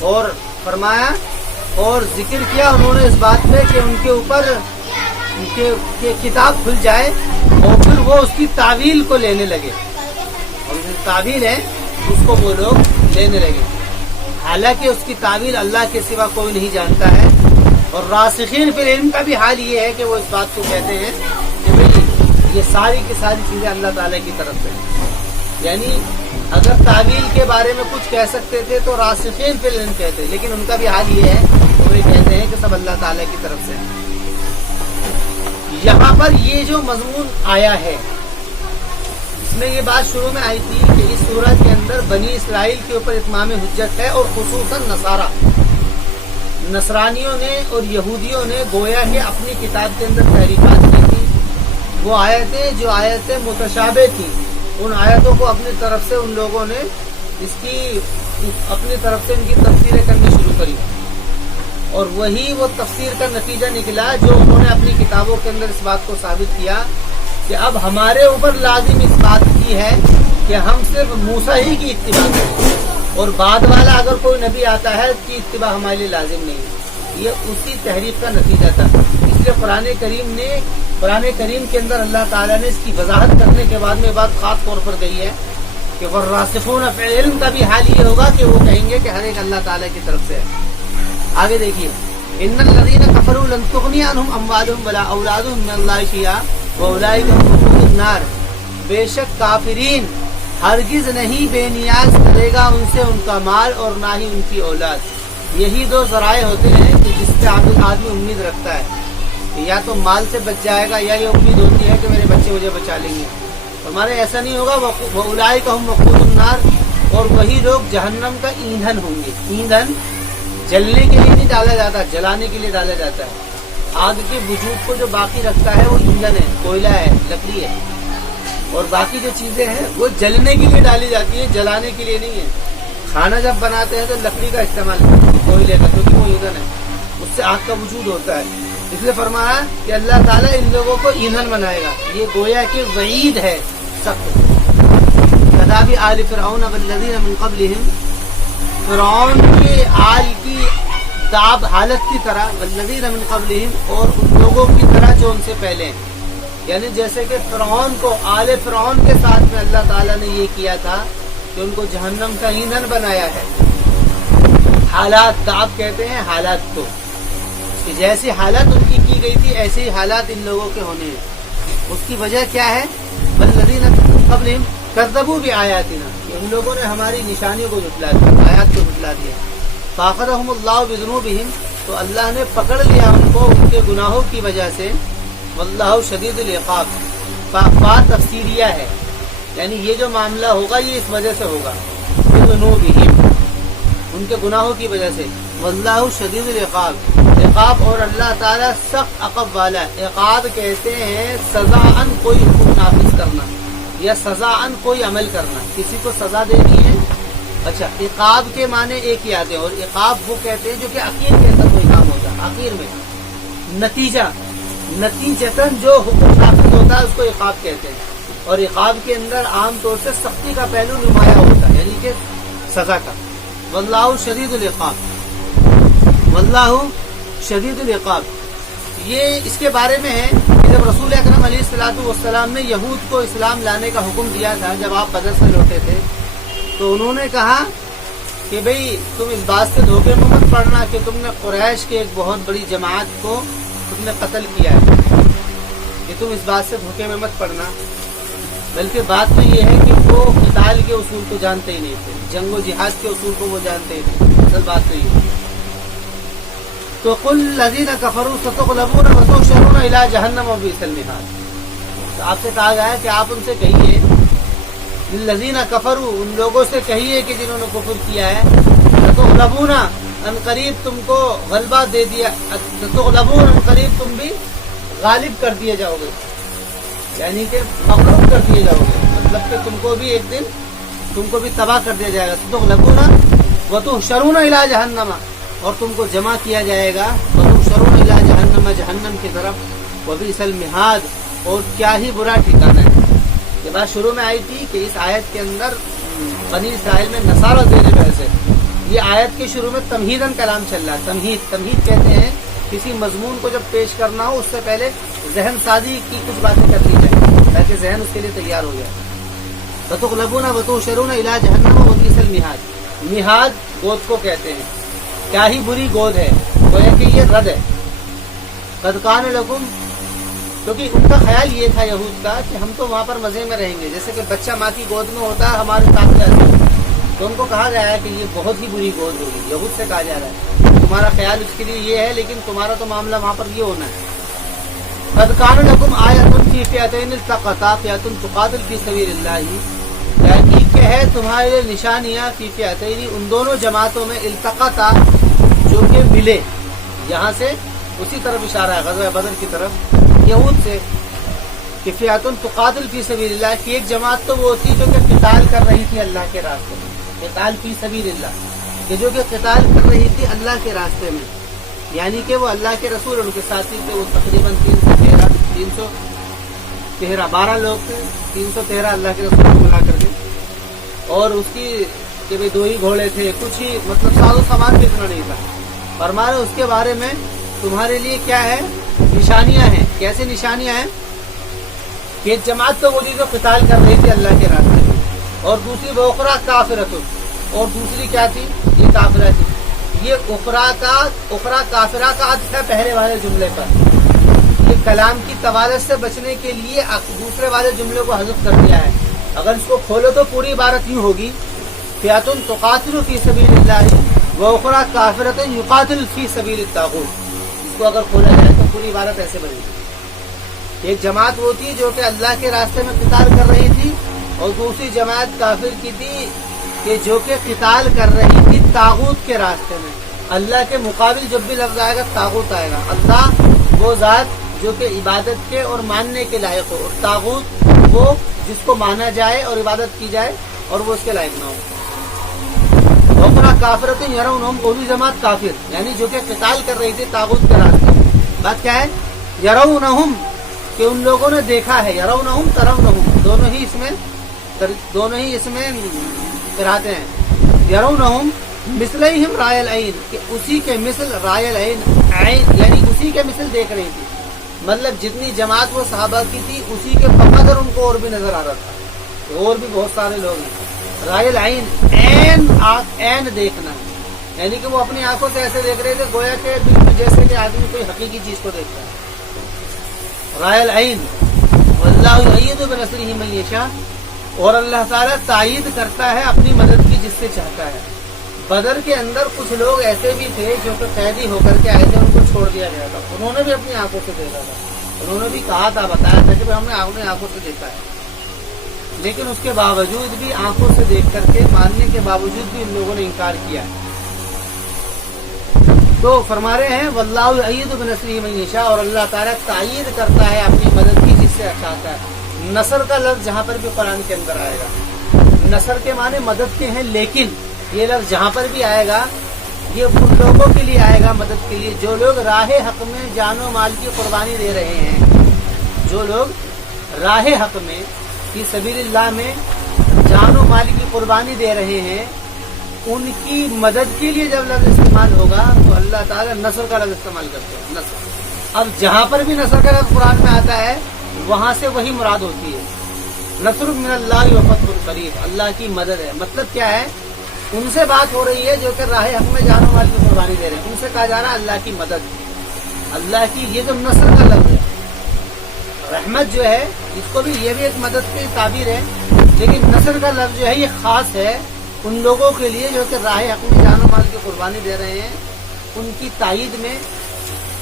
اور فرمایا اور ذکر کیا انہوں نے اس بات پہ کہ ان کے اوپر کتاب کھل جائے اور پھر وہ اس کی تعویل کو لینے لگے، اور جو تعویل ہے اس کو وہ لوگ لینے لگے، حالانکہ اس کی تعویل اللہ کے سوا کوئی نہیں جانتا ہے. اور راسخین فی العلم کا بھی حال یہ ہے کہ وہ اس بات کو کہتے ہیں کہ بھئی یہ ساری کی ساری چیزیں اللہ تعالیٰ کی طرف سے ہیں. یعنی اگر تعویل کے بارے میں کچھ کہہ سکتے تھے تو راسخین فی العلم کہتے، لیکن ان کا بھی حال یہ ہے کہ وہ کہتے ہیں کہ سب اللہ تعالیٰ کی طرف سے ہیں. یہاں پر یہ جو مضمون آیا ہے اس میں یہ بات شروع میں آئی تھی کہ اس سورہ کے اندر بنی اسرائیل کے اوپر اتمام حجت ہے، اور خصوصاً نصرانیوں نے اور یہودیوں نے گویا کہ اپنی کتاب کے اندر تحریفات کی تھی. وہ آیتیں جو آیتیں متشابہ تھیں ان آیتوں کو اپنی طرف سے ان لوگوں نے اپنی طرف سے ان کی تفسیریں کرنی شروع کری، اور وہی وہ تفسیر کا نتیجہ نکلا جو انہوں نے اپنی کتابوں کے اندر اس بات کو ثابت کیا کہ اب ہمارے اوپر لازم اس بات کی ہے کہ ہم صرف موسیٰ ہی کی اتباع کریں، اور بعد والا اگر کوئی نبی آتا ہے اس کی اتباع ہمارے لیے لازم نہیں ہے. یہ اسی تحریف کا نتیجہ تھا. اس لیے قرآن کریم کے اندر اللہ تعالیٰ نے اس کی وضاحت کرنے کے بعد میں بات خاص طور پر کہی ہے کہ والراسخون فی العلم کا بھی حال یہ ہوگا کہ وہ کہیں گے کہ ہر ایک اللہ تعالیٰ کی طرف سے ہے. آگے دیکھیے ان الذین کفروا لن تغنی عنہم اموالہم ولا اولادہم من اللہ شیئا واولئک هم وقود النار. بے شک کافرین ہرگز نہیں بے نیاز کرے گا ان سے ان کا مال اور نہ ہی ان کی اولاد. یہی 2 ذرائع ہوتے ہیں کہ جس پہ آدمی امید رکھتا ہے کہ یا تو مال سے بچ جائے گا یا یہ امید ہوتی ہے کہ میرے بچے مجھے بچا لیں گے. ہمارے ایسا نہیں ہوگا. وَأُولَٰئِكَ هُمْ وَقُودُ النَّارِ، اور وہی لوگ جہنم کا ایندھن ہوں گے. ایندھن جلنے کے لیے نہیں ڈالا جاتا، جلانے کے لیے ڈالا جاتا ہے. آگ کے وجود کو جو باقی رکھتا ہے وہ ایندھن ہے، کوئلہ ہے، لکڑی ہے، اور باقی جو چیزیں ہیں وہ جلنے کے لیے ڈالی جاتی ہیں، جلانے کے لیے نہیں ہے. کھانا جب بناتے ہیں تو لکڑی کا استعمال کرتے ہیں، کوئلے کا، کیونکہ وہ ایندھن ہے، اس سے آگ کا وجود ہوتا ہے. اس لیے فرمایا کہ اللہ تعالیٰ ان لوگوں کو ایندھن بنائے گا. یہ گویا کہ وعید ہے سخت. کداب آل فرعون والذین من قبلہم، فرعون کے آل کی داب حالت کی طرح، والذین من قبلہم، اور ان لوگوں کی طرح جو ان سے پہلے ہیں. یعنی جیسے کہ فرعون کو، آل فرعون کے ساتھ میں اللہ تعالیٰ نے یہ کیا تھا کہ ان کو جہنم کا ایندھن بنایا ہے. حالات داب کہتے ہیں حالات کو، کہ جیسی حالت ان کی گئی تھی ایسے ہی حالات ان لوگوں کے ہونے ہیں. اس کی وجہ کیا ہے؟ والذین من قبلہم کذبوا بآیاتنا، کہ ان لوگوں نے ہماری نشانیوں کو جھٹلا دیا، آیات کو جھٹلا دیا. فأخذہم اللہ بذنوبہم، تو اللہ نے پکڑ لیا ان کو ان کے گناہوں کی وجہ سے. واللہ شدید العقاب، تفسیریہ ہے یعنی یہ جو معاملہ ہوگا یہ اس وجہ سے ہوگا، بذنوبہم، ان کے گناہوں کی وجہ سے۔ واللہ شدید العقاب، عقاب اور اللہ تعالیٰ سخت عقب والا ہے۔ عقاب کہتے ہیں سزاً کوئی حکم نافذ کرنا یا سزاً کوئی عمل کرنا، کسی کو سزا دینی ہے۔ اچھا، عقاب کے معنی ایک ہی آتے ہیں، اور عقاب وہ کہتے ہیں جو کہ آخر کے اندر کوئی کام ہوتا ہے، آخر میں نتیجتاً جو حکم نافذ ہوتا ہے اس کو عقاب کہتے ہیں۔ اور عقاب کے اندر عام طور سے سختی کا پہلو نمایاں ہوتا ہے، یعنی کہ سزا کا۔ واللہ شدید العقاب، واللہ شدید العقاب، یہ اس کے بارے میں ہے کہ جب رسول اکرم علیہ الصلوۃ والسلام نے یہود کو اسلام لانے کا حکم دیا تھا، جب آپ بدر سے لوٹے تھے، تو انہوں نے کہا کہ بھئی تم اس بات سے دھوکے میں مت پڑنا کہ تم نے قریش کے ایک بہت بڑی جماعت کو تم نے قتل کیا ہے، کہ تم اس بات سے دھوکے میں مت پڑنا، بلکہ بات تو یہ ہے کہ وہ قتال کے اصول کو جانتے ہی نہیں تھے، جنگ و جہاد کے اصول کو وہ جانتے ہی تھے، اصل بات تو یہ ہے۔ تو قل الذین کفروا ستغلبون وتحشرون الی جہنم وبئس المہاد، تو آپ سے کہا گیا ہے کہ آپ ان سے کہیے، الذین کفروا، ان لوگوں سے کہیے کہ جنہوں نے کفر کیا ہے، ستغلبون، ان قریب تم کو غلبہ دے دیا، ستغلبون، ان قریب تم بھی غالب کر دیے جاؤ گے، یعنی کہ مغلوب کر دیے جاؤ گے، مطلب کہ تم کو بھی ایک دن تم کو بھی تباہ کر دیا جائے گا۔ ستغلبون وتحشرون الی جہنم، اور تم کو جمع کیا جائے گا، وتحشرون الی جہنم، جہنم کی طرف، وبئس المہاد، اور کیا ہی برا ٹھکانہ ہے۔ یہ بات شروع میں آئی تھی کہ اس آیت کے اندر بنی اسرائیل میں نصارہ زیر بحث ہے۔ یہ آیت کے شروع میں تمہیداً کلام چل رہا ہے، تمہید کہتے ہیں کسی مضمون کو جب پیش کرنا ہو اس سے پہلے ذہن سازی کی کچھ باتیں کر لی جائیں تاکہ ذہن اس کے لیے تیار ہو جائے۔ وتغلبون وتحشرون الی جہنم وبئس المہاد، مہاد گود کو کہتے ہیں، کیا ہی بری گود ہے، گویا کہ یہ رد ہے۔ قد کان لکم، کیونکہ ان کا خیال یہ تھا یہود کا کہ ہم تو وہاں پر مزے میں رہیں گے، جیسے کہ بچہ ماں کی گود میں ہوتا ہے ہمارے ساتھ جاتے ہیں، تو ان کو کہا گیا ہے کہ یہ بہت ہی بری گود ہوگی، یہود سے کہا جا رہا ہے تمہارا خیال اس کے لیے یہ ہے، لیکن تمہارا تو معاملہ وہاں پر یہ ہونا ہے۔ قد کان لکم آیۃ فی فئتین التقطا فئۃ تقاتل فی سبیل اللہ، تحقیق کہ ہے تمہارے لیے نشانیاں فی فئتین، ان دونوں جماعتوں میں، التقطا جو کہ ملے، یہاں سے اسی طرف اشارہ ہے غزوہ بدر کی طرف، یہود سے، کہ فئۃ تقاتل فی سبیل اللہ، کی ایک جماعت تو وہ تھی جو کہ قتال کر رہی تھی اللہ کے راستے میں، قتال فی سبیل اللہ، کہ جو کہ قتال کر رہی تھی اللہ کے راستے میں، یعنی کہ وہ اللہ کے رسول ان کے ساتھی تھے، وہ تقریباً 313 12 لوگ تھے، 313 اللہ کے رسول کو ملا کر کے، اور اس کی کہ بھئی 2 ہی گھوڑے تھے، کچھ ہی مطلب ساز و سامان بھی اتنا نہیں تھا۔ فرمایا اس کے بارے میں تمہارے لیے کیا ہے، نشانیاں ہیں۔ کیسے نشانیاں ہیں؟ کہ ایک جماعت تو وہ تھی جو قتال کر رہی تھی اللہ کے راستے میں، اور دوسری وہ اخرى کافرۃ، اور دوسری کیا تھی، یہ کافرہ تھی۔ یہ اخرى کافرہ کا عطف ہے پہلے والے جملے پر، یہ کلام کی طوالت سے بچنے کے لیے دوسرے والے جملے کو حذف کر دیا ہے۔ اگر اس کو کھولو تو پوری عبارت یوں ہوگی، فئۃ تقاتل فی سبیل اللہ واخری کافرۃ یقاتل فی سبیل الطاغوت۔ اس کو اگر کھولا جائے تو پوری عبارت ایسے بنے گی، ایک جماعت وہ تھی جو کہ اللہ کے راستے میں قتال کر رہی تھی، اور دوسری جماعت کافر کی تھی کہ جو کہ قتال کر رہی تھی طاغوت کے راستے میں۔ اللہ کے مقابل جب بھی لفظ آئے گا طاغوت آئے گا۔ اللہ وہ ذات جو کہ عبادت کے اور ماننے کے لائق ہو، اور طاغوت وہ جس کو مانا جائے اور عبادت کی جائے اور وہ اس کے لائق نہ ہو۔ وَأُخْرَى كَافِرَةٌ يَرَوْنَهُمْ، وہ بھی جماعت کافر، یعنی جو کہ قتال کر رہی تھی طاغوت کے راستے میں۔ بات کیا ہے؟ يَرَوْنَهُمْ، کہ ان لوگوں نے دیکھا ہے، يَرَوْنَهُمْ تَرَوْنَهُمْ، دونوں ہی اس میں قراءتیں ہیں۔ يَرَوْنَهُمْ مِثْلَيْهِمْ رَأْيَ الْعَيْنِ، کہ اسی کے مثل رائے العین، یعنی اسی کے مثل دیکھ رہی تھی، مطلب جتنی جماعت وہ صحابہ کی تھی اسی کے بقدر ان کو اور بھی نظر آ رہا تھا، اور بھی بہت سارے لوگ ہیں۔ رائے العین، عین دیکھنا، یعنی کہ وہ اپنی آنکھوں سے ایسے دیکھ رہے تھے گویا کہ بالکل جیسے کہ آدمی کوئی حقیقی چیز کو دیکھ رہا ہے۔ رائے العین، واللہ یؤید بنصرہ من یشاء، اور اللہ تعالیٰ تائید کرتا ہے اپنی مدد کی جس سے چاہتا ہے۔ بدر کے اندر کچھ لوگ ایسے بھی تھے جو کہ قیدی ہو کر کے آئے تھے، ان کو چھوڑ دیا گیا تھا، انہوں نے بھی اپنی آنکھوں سے دیکھا تھا، انہوں نے بھی کہا تھا، بتایا تھا کہ ہم نے اپنی آنکھوں سے دیکھا ہے۔ لیکن اس کے باوجود بھی آنکھوں سے دیکھ کر کے ماننے کے باوجود بھی ان لوگوں نے انکار کیا ہے. تو فرما رہے ہیں واللہ یؤید بنصرہ من یشاء، اور اللہ تعالیٰ تائید کرتا ہے اپنی مدد کی جس سے چاہتا ہے. نصر کا لفظ جہاں پر بھی قرآن کے اندر آئے گا، نصر کے معنی مدد کے ہیں، لیکن یہ لفظ جہاں پر بھی آئے گا یہ ان لوگوں کے لیے آئے گا، مدد کے لیے جو لوگ راہ حق میں جان و مال کی قربانی دے رہے ہیں. جو لوگ راہ حق میں فی سبیل اللہ میں جان و مال کی قربانی دے رہے ہیں، ان کی مدد کے لیے جب لفظ استعمال ہوگا تو اللہ تعالیٰ نصر کا لفظ استعمال کرتے ہیں. نصر، اب جہاں پر بھی نصر کا لفظ قرآن میں آتا ہے وہاں سے وہی مراد ہوتی ہے. نصر من اللہ و فتح قریب، اللہ کی مدد ہے. مطلب کیا ہے؟ ان سے بات ہو رہی ہے جو کہ راہ حق میں جان و مال کی قربانی دے رہے ہیں، ان سے کہا جا رہا ہے اللہ کی مدد، اللہ کی. یہ جو نصر کا لفظ ہے، رحمت جو ہے اس کو بھی یہ بھی ایک مدد کی تعبیر ہے، لیکن نصر کا لفظ جو ہے یہ خاص ہے ان لوگوں کے لیے جو کہ راہ حق میں جان و مال کی قربانی دے رہے ہیں. ان کی تائید میں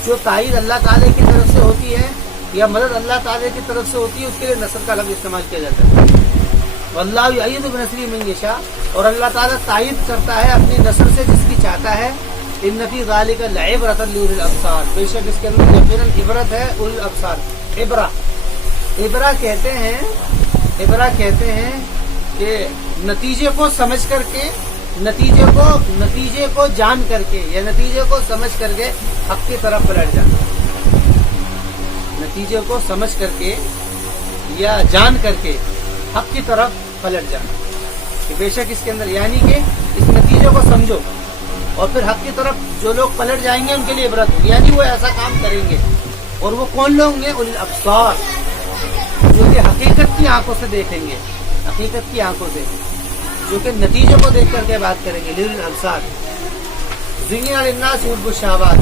جو تائید اللہ تعالیٰ کی طرف سے ہوتی ہے یا مدد اللہ تعالیٰ کی طرف سے ہوتی ہے، اس کے لیے نصر کا لفظ استعمال کیا جاتا ہے. واللہ یؤید بنصرہ من یشاء، اور اللہ تعالیٰ تائید کرتا ہے اپنی نصر سے جس کی چاہتا ہے. ان فی ذلک لعبرۃ لأولی الابصار، بے شک اس کے اندر یقیناً عبرت ہے اولی الابصار. عبرہ کہتے ہیں کہ نتیجے کو سمجھ کر کے، نتیجے کو جان کر کے یا نتیجے کو سمجھ کر کے حق کی طرف پلٹ جانا. نتیجے کو سمجھ کر کے یا جان کر کے حق کی طرف پلٹ جانا. کہ بے شک اس کے اندر یعنی کہ اس نتیجے کو سمجھو اور پھر حق کی طرف جو لوگ پلٹ جائیں گے ان کے لیے عبرت ہو، یعنی وہ ایسا کام کریں گے. اور وہ کون لوگ ہیں؟ اولی الابصار، جو کہ حقیقت کی آنکھوں سے دیکھیں گے، حقیقت کی آنکھوں سے، جو کہ نتیجے کو دیکھ کر کے بات کریں گے. اولی الابصار. زین للناس حب الشہوات،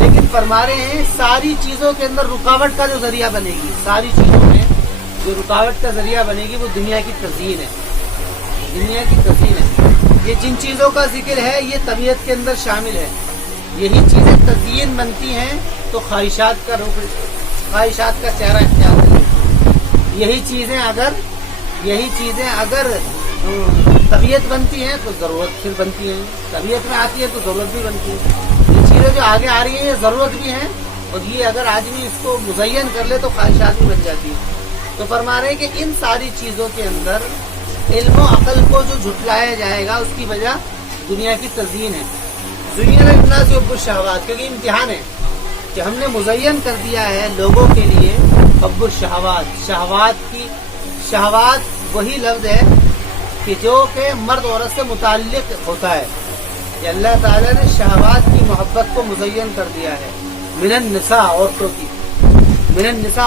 لیکن فرما رہے ہیں ساری چیزوں کے اندر رکاوٹ کا جو ذریعہ بنے گی، ساری چیزوں میں جو رکاوٹ کا ذریعہ بنے گی وہ دنیا کی تزیین ہے. دنیا کی تزیین ہے. یہ جن چیزوں کا ذکر ہے یہ طبیعت کے اندر شامل ہے. یہی چیزیں تزیین بنتی ہیں تو خواہشات کا چہرہ اختیار کریں. یہی چیزیں اگر طبیعت بنتی ہیں تو ضرورت پھر بنتی ہیں، طبیعت میں آتی ہے تو ضرورت بھی بنتی ہے. یہ چیزیں جو آگے آ رہی ہیں یہ ضرورت بھی ہیں، اور یہ اگر آدمی اس کو مزین کر لے تو خواہشات بھی بن جاتی ہیں. تو فرما رہے ہیں کہ ان ساری چیزوں کے اندر علم و عقل کو جو جھٹلایا جائے گا اس کی وجہ دنیا کی تزیین ہے. زین للناس حب الشہوات، کیونکہ امتحان ہے کہ ہم نے مزین کر دیا ہے لوگوں کے لیے حب الشہوات. شہوات وہی لفظ ہے کہ جو کہ مرد عورت سے متعلق ہوتا ہے. کہ اللہ تعالیٰ نے شہوات کی محبت کو مزین کر دیا ہے. من النساء،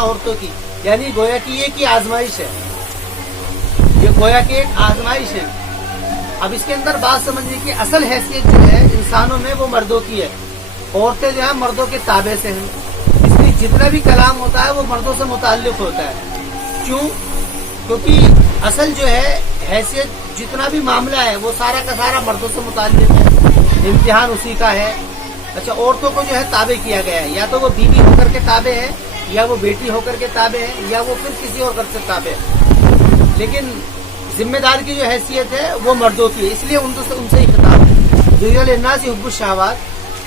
عورتوں کی، یعنی گویا کہ یہ کی آزمائش ہے، یہ گویا کہ ایک آزمائش ہے. اب اس کے اندر بات سمجھنے کی اصل حیثیت جو ہے انسانوں میں وہ مردوں کی ہے. عورتیں جو ہیں مردوں کے تابع سے ہیں، اس لیے جتنا بھی کلام ہوتا ہے وہ مردوں سے متعلق ہوتا ہے. کیوں؟ کیونکہ اصل جو ہے حیثیت جتنا بھی معاملہ ہے وہ سارا کا سارا مردوں سے متعلق ہے، امتحان اسی کا ہے. اچھا، عورتوں کو جو ہے تابع کیا گیا ہے، یا تو وہ بیوی ہو کر کے تابع ہے، یا وہ بیٹی ہو کر کے تابع ہے، یا وہ پھر کسی اور سے تابع ہے. لیکن ذمہ دار کی جو حیثیت ہے وہ مردوں کی ہے، اس لیے ان سے ہی خطاب ہے. زین للناس حب الشہوات،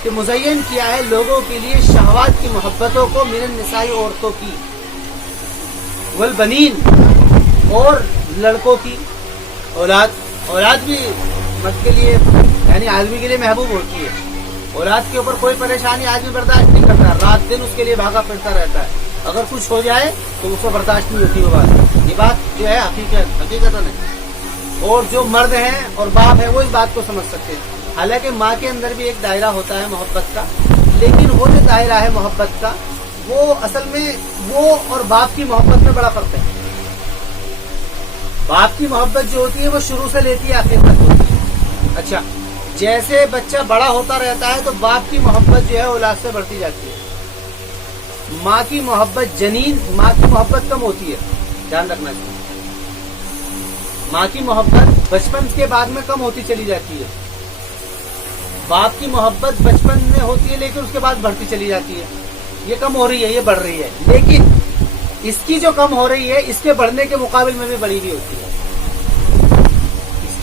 کہ مزین کیا ہے لوگوں کے لیے شہوات کی محبتوں کو، من النساء، عورتوں کی، والبنین، اور لڑکوں کی. اولاد بھی مرد کے لیے یعنی آدمی کے لیے محبوب ہوتی ہے. اولاد کے اوپر کوئی پریشانی آدمی برداشت نہیں کرتا، رات دن اس کے لیے بھاگا پھرتا رہتا ہے. اگر کچھ ہو جائے تو اس کو برداشت نہیں ہوتی وہ بات. یہ بات جو ہے حقیقت نہیں. اور جو مرد ہیں اور باپ ہے وہ اس بات کو سمجھ سکتے ہیں. حالانکہ ماں کے اندر بھی ایک دائرہ ہوتا ہے محبت کا، لیکن وہ جو دائرہ ہے محبت کا وہ اصل میں وہ اور باپ کی محبت میں بڑا فرق ہے. باپ کی محبت جو ہوتی ہے وہ شروع سے لیتی ہے آخر تک ہوتی ہے. اچھا، جیسے بچہ بڑا ہوتا رہتا ہے تو باپ کی محبت جو ہے اولاد سے بڑھتی جاتی ہے. ماں کی محبت کم ہوتی ہے، دھیان رکھنا چاہیے. ماں کی محبت بچپن کے بعد میں کم ہوتی چلی جاتی ہے. باپ کی محبت بچپن میں ہوتی ہے لیکن اس کے بعد بڑھتی چلی جاتی ہے. یہ کم ہو رہی ہے، یہ بڑھ رہی ہے، لیکن اس کی جو کم ہو رہی ہے اس کے بڑھنے کے مقابل میں بھی بڑھی ہوئی ہوتی ہے.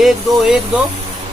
1-2,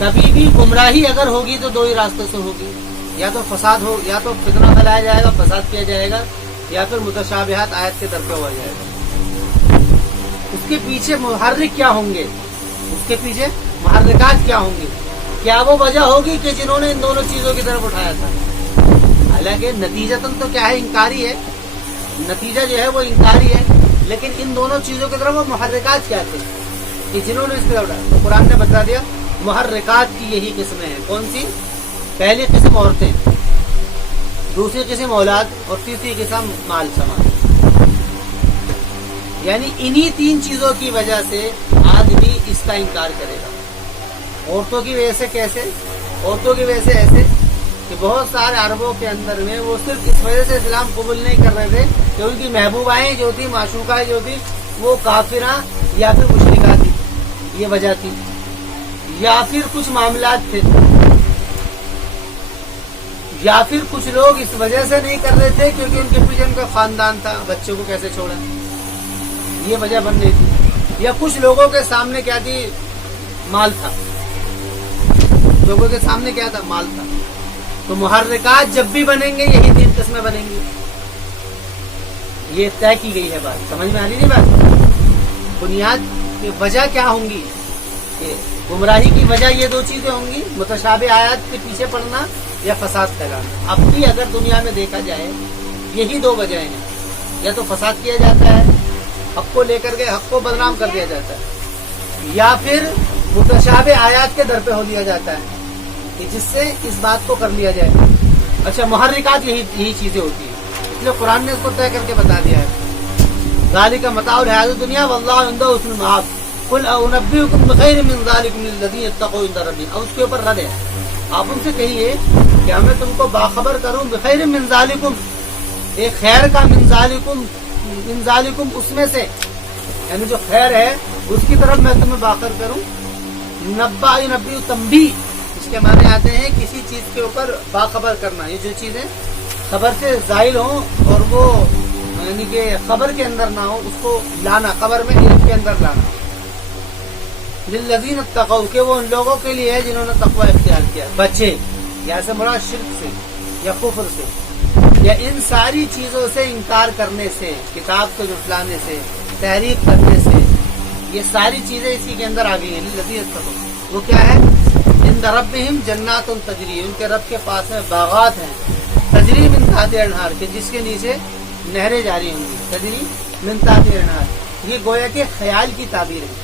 کبھی بھی گمراہی اگر ہوگی تو دو ہی راستوں سے ہوگی، یا تو فساد ہو، یا تو فتنہ پھیلایا جائے گا، فساد کیا جائے گا، یا پھر متشابہات آیت کے درپے ہوا جائے گا۔ اس کے پیچھے محرک کیا ہوں گے، اس کے پیچھے محرکات کیا ہوں گے؟ کیا وہ وجہ ہوگی کہ جنہوں نے ان دونوں چیزوں کی طرف اٹھایا تھا؟ حالانکہ نتیجتاً تو کیا ہے، انکاری ہے، نتیجہ جو ہے وہ انکاری ہے، لیکن ان دونوں چیزوں کی طرف وہ محرکات کیا تھے کہ جنہوں نے اس کو اٹھایا؟ تو قرآن نے بتا دیا محرکات کی یہی قسمیں ہیں۔ کون سی؟ پہلی قسم عورتیں، دوسری قسم اولاد، اور تیسری قسم مال سامان۔ یعنی انہی تین چیزوں کی وجہ سے آدمی اس کا انکار کرے گا۔ عورتوں کی وجہ سے کیسے؟ عورتوں کی وجہ سے ایسے کہ بہت سارے عربوں کے اندر میں وہ صرف اس وجہ سے اسلام قبول نہیں کر رہے تھے کہ ان کی محبوبائیں جو تھی، معشوقائیں جو تھی، وہ کافراں یا پھر مشرکہ تھی، یہ وجہ تھی، یا پھر کچھ معاملات تھے، یا پھر کچھ لوگ اس وجہ سے نہیں کر رہے تھے کیونکہ ان کے پیچھے ان کا خاندان تھا، بچوں کو کیسے چھوڑا، یہ وجہ بن رہی تھی، یا کچھ لوگوں کے سامنے کیا تھی؟ مال تھا، لوگوں کے سامنے کیا تھا؟ مال تھا۔ تو محرکات جب بھی بنیں گے یہی تین قسمیں بنیں گی، یہ طے کی گئی ہے بات، سمجھ میں آ رہی نہیں بات؟ بنیاد کی وجہ کیا ہوں گی کہ گمراہی کی وجہ یہ دو چیزیں ہوں گی، متشابہ آیات کے پیچھے پڑنا یا فساد پھیلانا۔ اب بھی اگر دنیا میں دیکھا جائے یہی دو وجہیں ہیں، یا تو فساد کیا جاتا ہے، حق کو لے کر کے حق کو بدنام کر دیا جاتا ہے، یا پھر متشابہ آیات کے در پہ ہو لیا جاتا ہے کہ جس سے اس بات کو کر لیا جائے۔ اچھا، محرکات یہی چیزیں ہوتی ہیں، اس لیے قرآن نے اس کو طے کر کے بتا دیا ہے۔ ذالک متاع الحیاۃ الدنیا واللہ عنده حسن المآب قل انبئکم بخیر من ذلکم للذین اتقوا عند ربہم۔ اب اس کے اوپر رد ہے، آپ ان سے کہیے کہ ہمیں تم کو باخبر کروں بخیر من ذالکم، ایک خیر کا، من ذالکم اس میں سے، یعنی جو خیر ہے اس کی طرف میں تمہیں باخبر کروں۔ نبی تنبیہ، اس کے معنی آتے ہیں کسی چیز کے اوپر باخبر کرنا، یہ جو چیزیں خبر سے زائل ہوں اور وہ یعنی کہ خبر کے اندر نہ ہو، اس کو لانا، خبر میں علم کے اندر لانا۔ للذین اتقوا، کہ وہ ان لوگوں کے لیے ہے جنہوں نے تقوی اختیار کیا، بچے، یا سے مراد شرک سے یا کفر سے یا ان ساری چیزوں سے انکار کرنے سے، کتاب کو جھٹلانے سے، تحریف کرنے سے، یہ ساری چیزیں اسی کے اندر آ گئی ہیں۔ للذین اتقوا، وہ کیا ہے؟ عند ربہم جنات تجری، ان کے رب کے پاس میں باغات ہیں، تجری من تحتہا الانہار، کہ جس کے نیچے نہریں جاری ہوں گی، تجری من تحتہا الانہار۔ یہ گویا کہ خیال کی تعبیر ہے۔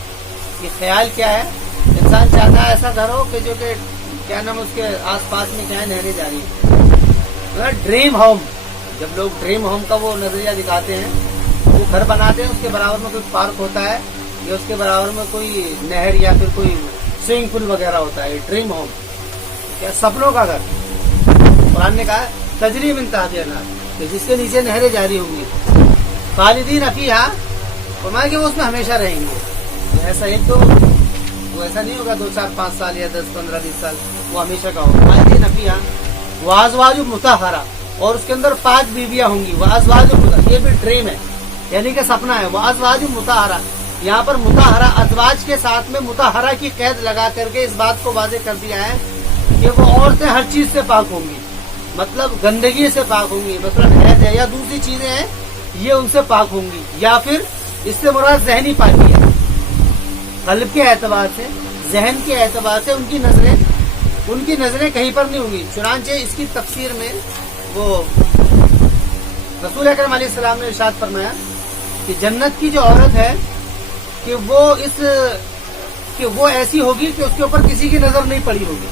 یہ خیال کیا ہے؟ انسان چاہتا ہے ایسا گھر ہو کہ جو کہ کیا نام اس کے آس پاس میں کیا ہے؟ نہریں جاری ہیں۔ ڈریم ہوم، جب لوگ ڈریم ہوم کا وہ نظریہ دکھاتے ہیں، وہ گھر بناتے ہیں، اس کے برابر میں کوئی پارک ہوتا ہے یا اس کے برابر میں کوئی نہر یا پھر کوئی سوئمنگ پول وغیرہ ہوتا ہے، ڈریم ہوم، کیا سپنوں کا گھر۔ قرآن نے کہا تجری من تحتہا الانہار، کہ جس کے نیچے نہریں جاری ہوں گی، خالدین فیہا، فرمایا کہ وہ اس میں ہمیشہ رہیں گے۔ ایسا ایک تو وہ ایسا نہیں ہوگا 2 4 5 سال یا 10 15 20 سال، وہ ہمیشہ کا ہوگا۔ خالدین فیہا وازواج مطہرہ، اور اس کے اندر 5 بیویاں ہوں گی۔ وازواج مطہرہ، یہ بھی ڈریم ہے، یعنی کہ سپنا ہے۔ وازواج مطہرہ، یہاں پر مطہرہ ازواج کے ساتھ میں مطہرہ کی قید لگا کر کے اس بات کو واضح کر دیا ہے کہ وہ عورتیں ہر چیز سے پاک ہوں گی، مطلب گندگی سے پاک ہوں گی، مثلا حیض ہے یا دوسری چیزیں ہیں، یہ ان سے پاک ہوں گی، یا پھر اس سے مراد ذہنی پاکی ہے، قلب کے اعتبار سے، ذہن کے اعتبار سے ان کی نظریں کہیں پر نہیں ہوں گی۔ چنانچہ اس کی تفسیر میں وہ رسول اکرم علیہ السلام نے ارشاد فرمایا کہ جنت کی جو عورت ہے کہ وہ ایسی ہوگی کہ اس کے اوپر کسی کی نظر نہیں پڑی ہوگی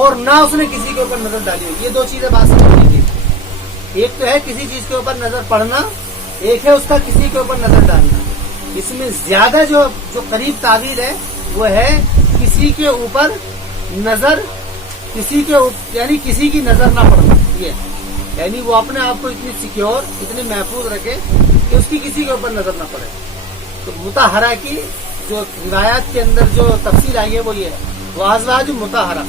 اور نہ اس نے کسی کے اوپر نظر ڈالی ہوگی۔ یہ دو چیزیں بات سمجھ لیجیے، ایک تو ہے کسی چیز کے اوپر نظر پڑنا، ایک ہے اس کا کسی کے اوپر نظر ڈالنا۔ اس میں زیادہ جو قریب تعبیر ہے وہ ہے کسی کے اوپر نظر، یعنی کسی کی نظر نہ پڑنا، یہ یعنی وہ اپنے آپ کو اتنی سیکیور، اتنی محفوظ رکھے کہ اس کی کسی کے اوپر نظر نہ پڑے۔ تو مطہرہ کی جو روایات کے اندر جو تفصیل آئی ہے وہ یہ ہے، وہ ازواج مطہرہ،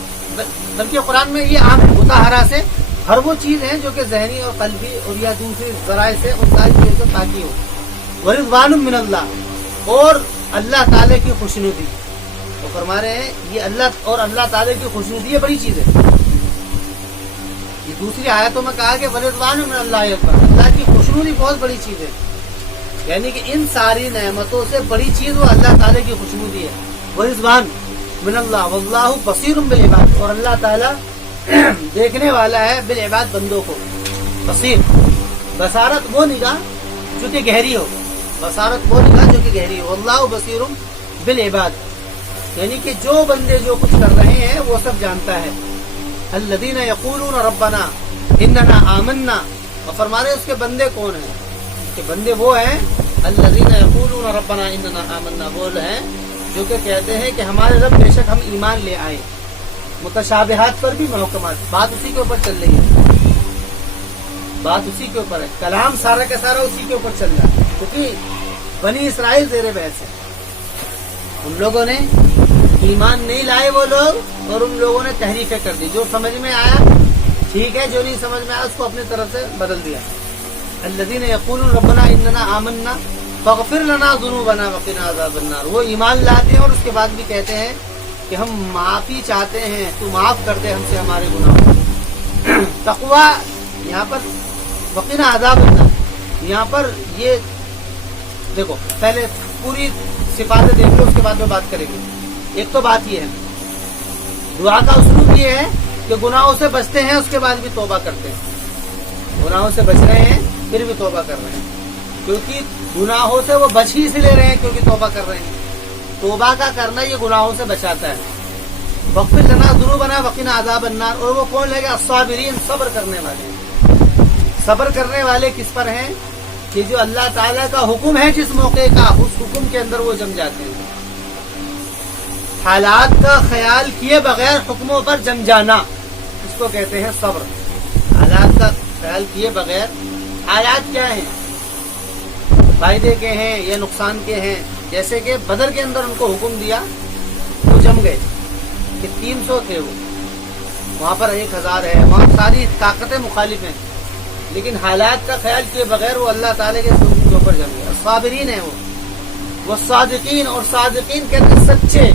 بلکہ قرآن میں یہ عام مطہرہ سے ہر وہ چیز ہے جو کہ ذہنی اور قلبی اور یا دوسری ذرائع سے ان ساری چیزوں سے پاکی ہو۔ ورضوان من اللہ، اور اللہ تعالی کی خوشنودی، فرما رہے ہیں یہ اللہ اور اللہ تعالیٰ کی خوشنودی بڑی چیز ہے. یہ دوسری آیتوں میں کہا کہ ورضوان من اللہ اکبر، اللہ کی خوشنودی بہت بڑی چیز ہے. یعنی کہ ان ساری نعمتوں سے بڑی چیز وہ اللہ تعالیٰ کی خوشنودی ہے. ورضوان من اللہ واللہ بصیر بالعباد، اور اللہ تعالیٰ دیکھنے والا ہے بالعباد بندوں کو. بصیر، بصارت وہ نگاہ جو کہ گہری ہو، بصارت وہ نگاہ جو کہ گہری ہو. واللہ بصیر بالعباد، یعنی کہ جو بندے جو کچھ کر رہے ہیں وہ سب جانتا ہے. الذین یقولون ربنا اننا آمنا، اور فرما رہے اس کے بندے کون ہیں؟ کہ بندے وہ ہیں الذین یقولون ربنا اننا آمنا، وہ ہیں جو کہ کہتے ہیں کہ ہمارے رب بے شک ہم ایمان لے آئے. متشابہات پر بھی محکمات، بات اسی کے اوپر چل رہی ہے، بات اسی کے اوپر ہے، کلام سارا کا سارا اسی کے اوپر چل رہا ہے. کیونکہ بنی اسرائیل زیر بحث ہے، ان لوگوں نے ایمان نہیں لائے وہ لوگ، اور ان لوگوں نے تحریفیں کر دی. جو سمجھ میں آیا ٹھیک ہے، جو نہیں سمجھ میں آیا اس کو اپنی طرف سے بدل دیا. الذین یقولون ربنا اننا آمنا فاغفر لنا ذنوبنا وقنا عذاب النار، وہ ایمان لاتے ہیں اور اس کے بعد بھی کہتے ہیں کہ ہم معافی چاہتے ہیں، تو معاف کر دے ہم سے ہمارے گناہ. تقوی یہاں پر وقنا عذاب النار، یہاں پر یہ دیکھو پہلے پوری صفاتیں دیکھ لو، اس کے بعد میں بات کریں گے. ایک تو بات یہ ہے دعا کا اسلوب یہ ہے کہ گناہوں سے بچتے ہیں اس کے بعد بھی توبہ کرتے ہیں. گناہوں سے بچ رہے ہیں پھر بھی توبہ کر رہے ہیں، کیونکہ گناہوں سے وہ بچ ہی سے لے رہے ہیں کیونکہ توبہ کر رہے ہیں. توبہ کا کرنا یہ گناہوں سے بچاتا ہے. واغفر لنا ذنوبنا وقنا عذاب النار، اور وہ کون لے گا؟ الصابرین، صبر کرنے والے ہیں. صبر کرنے والے کس پر ہیں؟ کہ جو اللہ تعالیٰ کا حکم ہے جس موقع کا، اس حکم کے اندر وہ جم جاتے ہیں. حالات کا خیال کیے بغیر حکموں پر جم جانا، اس کو کہتے ہیں صبر. حالات کا خیال کیے بغیر، حالات کیا ہیں؟ فائدے کے ہیں یا نقصان کے ہیں؟ جیسے کہ بدر کے اندر ان کو حکم دیا، وہ جم گئے کہ 300 تھے، وہ وہاں پر 1000 ہے، وہاں ساری طاقتیں مخالف ہیں، لیکن حالات کا خیال کیے بغیر وہ اللہ تعالیٰ کے حکم کے اوپر جم گئے. صابرین ہیں وہ صادقین، اور صادقین کہتے ہیں سچے.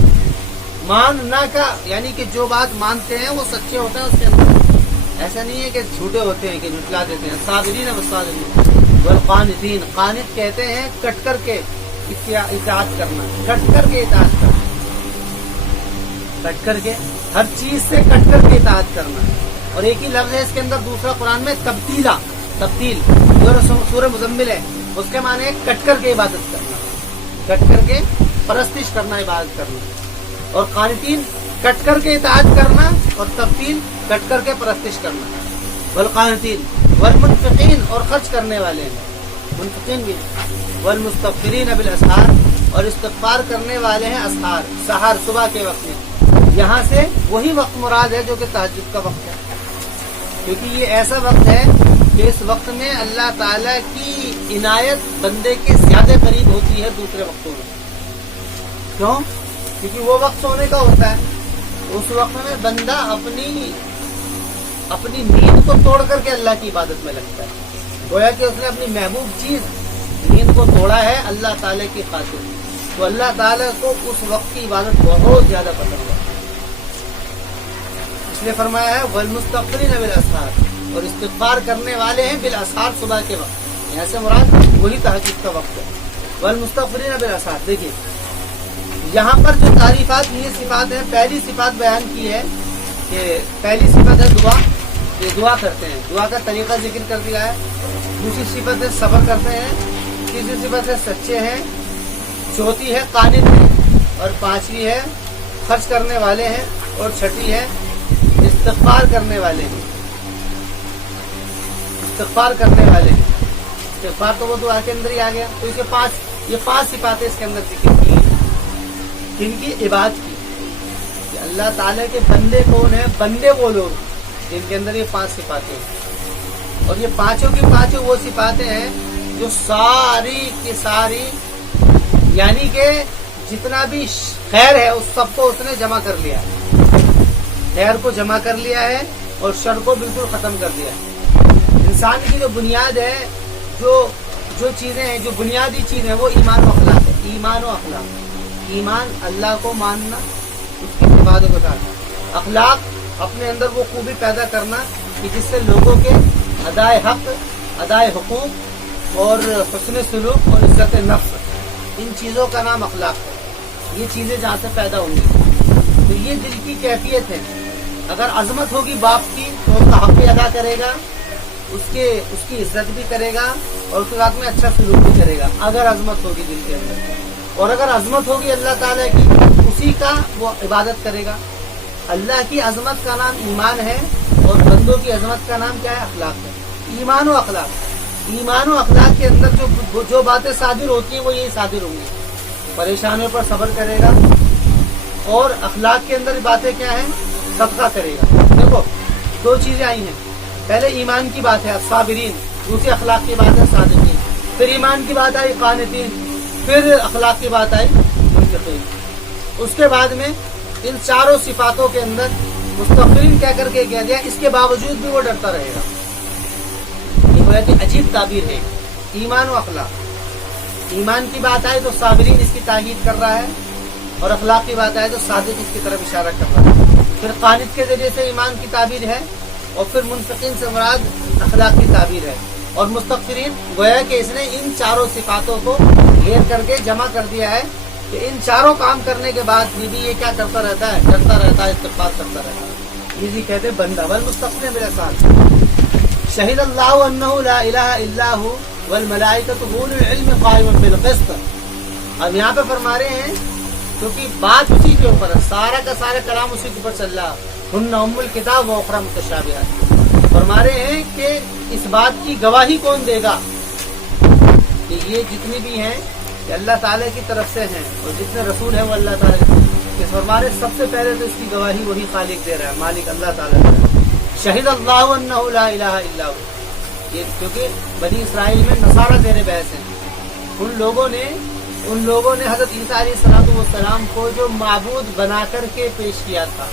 ماننا کا یعنی کہ جو بات مانتے ہیں وہ سچے ہوتے ہیں اس کے اندر، ایسا نہیں ہے کہ جھوٹے ہوتے ہیں کہ جھٹلا دیتے ہیں. صابرین والصادقین والقانتین، قانت کہتے ہیں کٹ کر کے اطاعت کرنا، کٹ کر کے اطاعت کرنا، کٹ کر کے ہر چیز سے کٹ کر کے اطاعت کرنا. اور ایک ہی لفظ ہے اس کے اندر دوسرا قرآن میں تبدیل، جو سورہ مزمل ہے اس کے معنی ہے کٹ کر کے عبادت کرنا، کٹ کر کے پرستش کرنا، عبادت کرنا. اور قانتین کٹ کر کے اطاعت کرنا، اور تبدیل کٹ کر کے پرستش کرنا. والقانتین والمنفقین، اور خرچ کرنے والے ہیں، منفقین بھی. والمستغفرین بالاسحار، اور استغفار کرنے والے ہیں اسحار، سحر صبح کے وقت میں. یہاں سے وہی وقت مراد ہے جو کہ تہجد کا وقت ہے، کیونکہ یہ ایسا وقت ہے کہ اس وقت میں اللہ تعالیٰ کی عنایت بندے کے زیادہ قریب ہوتی ہے دوسرے وقتوں میں. کیوں؟ کیونکہ وہ وقت سونے کا ہوتا ہے. اس وقت میں بندہ اپنی نیند کو توڑ کر کے اللہ کی عبادت میں لگتا ہے. گویا کہ اس نے اپنی محبوب چیز نیند کو توڑا ہے اللہ تعالیٰ کی خاطر. تو اللہ تعالیٰ کو اس وقت کی عبادت بہت زیادہ پسند ہے، اس لیے فرمایا ہے والمستغفرین بالاسحار، اور استغفار کرنے والے ہیں بالاسحار، صبح کے وقت. یہاں سے مراد وہی تہجد کا وقت ہے. والمستغفرین بالاسحار. دیکھیے یہاں پر جو تعریفات، یہ صفات ہیں. پہلی صفات بیان کی ہے کہ پہلی صفت ہے دعا، یہ دعا کرتے ہیں، دعا کا طریقہ ذکر کر دیا ہے. دوسری صفت ہے صبر کرتے ہیں. تیسری صفت ہے سچے ہیں. چوتھی ہے قانت ہیں. اور پانچویں ہے خرچ کرنے والے ہیں. اور چھٹی ہے استغفار کرنے والے ہیں. استغفار کرنے والے ہیں، استغفار تو وہ دعا کے اندر ہی آ گیا. تو یہ پانچ صفاتیں اس کے اندر ذکر کی ہیں. جن کی عبادت کی کہ اللہ تعالیٰ کے بندے کون ہیں؟ بندے وہ لوگ جن کے اندر یہ 5 صفاتیں ہیں. اور یہ پانچوں کی پانچوں وہ صفاتیں ہیں جو ساری کی ساری، یعنی کہ جتنا بھی خیر ہے اس سب کو اس نے جمع کر لیا ہے. خیر کو جمع کر لیا ہے اور شر کو بالکل ختم کر دیا ہے. انسان کی جو بنیاد ہے، جو چیزیں ہیں، جو بنیادی چیز ہے وہ ایمان و اخلاق ہے. ایمان و اخلاق، ایمان اللہ کو ماننا، اس کی صفاتوں کے ساتھ اخلاق اپنے اندر وہ خوبی پیدا کرنا کہ جس سے لوگوں کے ادائے حق، ادائے حقوق اور حسن سلوک اور عزت نفس، ان چیزوں کا نام اخلاق ہے. یہ چیزیں جہاں سے پیدا ہوں گی تو یہ دل کی کیفیت ہے. اگر عظمت ہوگی باپ کی تو اس کا حق بھی ادا کرے گا، اس کی عزت بھی کرے گا اور اس کے بعد میں اچھا سلوک بھی کرے گا اگر عظمت ہوگی دل کے اندر. اور اگر عظمت ہوگی اللہ تعالیٰ کی، اسی کا وہ عبادت کرے گا. اللہ کی عظمت کا نام ایمان ہے اور بندوں کی عظمت کا نام کیا ہے؟ اخلاق ہے. ایمان و اخلاق کے اندر جو باتیں صادر ہوتی ہیں وہ یہی صادر ہوں گی. پریشانیوں پر صبر کرے گا اور اخلاق کے اندر باتیں کیا ہیں؟ صدقہ کرے گا. دیکھو دو چیزیں آئی ہیں، پہلے ایمان کی بات ہے صابرین، دوسری اخلاق کی بات ہے صادقین. پھر ایمان کی بات آئی قانتین، پھر اخلاق کی بات آئی منفقین. اس کے بعد میں ان چاروں صفاتوں کے اندر مستغفرین کہہ کر کے کہہ دیا، اس کے باوجود بھی وہ ڈرتا رہے گا. یہ کہ عجیب تعبیر ہے ایمان و اخلاق. ایمان کی بات آئے تو صابرین اس کی تاکید کر رہا ہے اور اخلاق کی بات آئے تو صادق اس کی طرف اشارہ کر رہا ہے. پھر قانت کے ذریعے سے ایمان کی تعبیر ہے اور پھر منفقین سے مراد اخلاق کی تعبیر ہے. اور مستغفرین گویا کہ اس نے ان چاروں صفاتوں کو گھیر کر کے جمع کر دیا ہے کہ ان چاروں کام کرنے کے بعد بھی یہ کیا کرتا رہتا ہے؟ ڈرتا رہتا ہے، استغفار کرتا رہتا ہے. یہ کہتے ہیں بندہ والمستغفرین میرے ساتھ شہید اللہ انہ لا الہ الا هو والملائکۃ اولو العلم قائما بالقسط. اب یہاں پہ فرما رہے ہیں کیونکہ بات اسی کے اوپر ہے، سارا کا سارا کلام اسی کے اوپر چل رہا. ہن ام الکتاب و اخری متشابہات. فرما رہے ہیں کہ اس بات کی گواہی کون دے گا کہ یہ جتنی بھی ہیں کہ اللہ تعالیٰ کی طرف سے ہیں اور جتنے رسول ہیں وہ اللہ تعالیٰ کے. فرما رہے سب سے پہلے تو اس کی گواہی وہی خالق دے رہا ہے، مالک اللہ تعالیٰ دے رہا ہے. شہید اللہ انہ لا الہ الا ہو. یہ کیونکہ بنی اسرائیل میں نصارہ زیر بحث ہیں. ان لوگوں نے حضرت عیسیٰ علیہ السلام کو جو معبود بنا کر کے پیش کیا تھا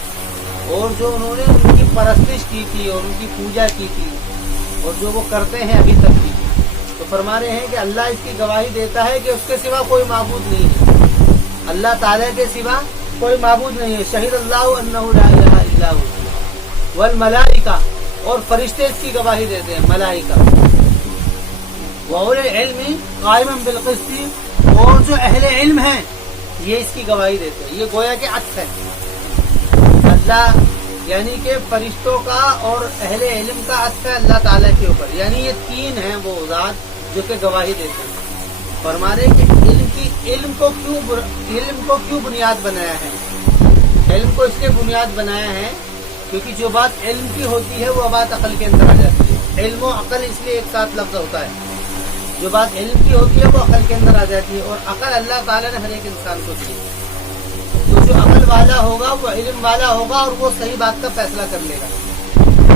اور جو انہوں نے ان کی پرستش کی تھی اور ان کی پوجا کی تھی اور جو وہ کرتے ہیں ابھی تک بھی، تو فرما رہے ہیں کہ اللہ اس کی گواہی دیتا ہے کہ اس کے سوا کوئی معبود نہیں ہے، اللہ تعالیٰ کے سوا کوئی معبود نہیں ہے. شہید اللہ انہ لا الہ الا ہو والملائکہ، اور فرشتے اس کی گواہی دیتے ہیں ملائکہ. وَأُولِي الْعِلْمِ قَائِمًا بِالْقِسْطِ، اور جو اہل علم ہیں یہ اس کی گواہی دیتے ہیں. یہ گویا کہ عطف ہے. اللہ یعنی کہ فرشتوں کا اور اہل علم کا عطف ہے اللہ تعالیٰ کے اوپر. یعنی یہ تین ہیں وہ ذات جو کہ گواہی دیتے ہیں. فرما رہے کہ علم کو کیوں بنیاد بنایا ہے؟ علم کو اس لیے بنیاد بنایا ہے کیونکہ جو بات علم کی ہوتی ہے وہ بات عقل کے اندر آ جاتی ہے. علم و عقل اس لیے ایک ساتھ لفظ ہوتا ہے. جو بات علم کی ہوتی ہے وہ عقل کے اندر آ جاتی ہے اور عقل اللہ تعالیٰ نے ہر ایک انسان کو دی. تو جو عقل والا ہوگا وہ علم والا ہوگا اور وہ صحیح بات کا فیصلہ کر لے گا.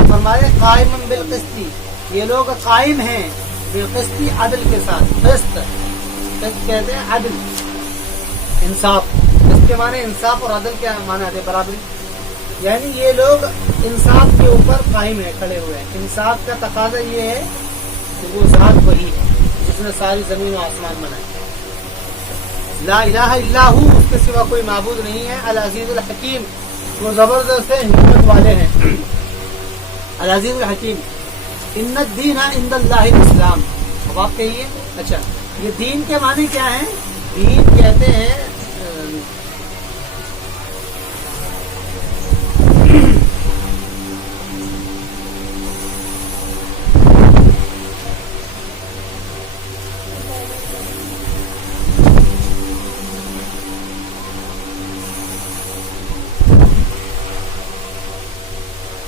فرمائے قائم بالقسط، یہ لوگ قائم ہیں بالقسط، عدل کے ساتھ. قسط کہتے ہیں عدل، انصاف. اس کے معنی انصاف اور عدل کیا معنی ہے؟ برابری. یعنی یہ لوگ انصاف کے اوپر قائم ہیں، کھڑے ہوئے ہیں. انصاف کا تقاضا یہ ہے کہ وہ ذات وہی ہے جس نے ساری زمین و آسمان بنائے. لا الہ الا ہو، اس کے سوا کوئی معبود نہیں ہے. العزیز الحکیم، وہ زبردست ہے، حکمت والے ہیں. العزیز الحکیم. ان الدین عند اللہ الاسلام. اب آپ کہیے اچھا یہ دین کے معنی کیا ہیں؟ دین کہتے ہیں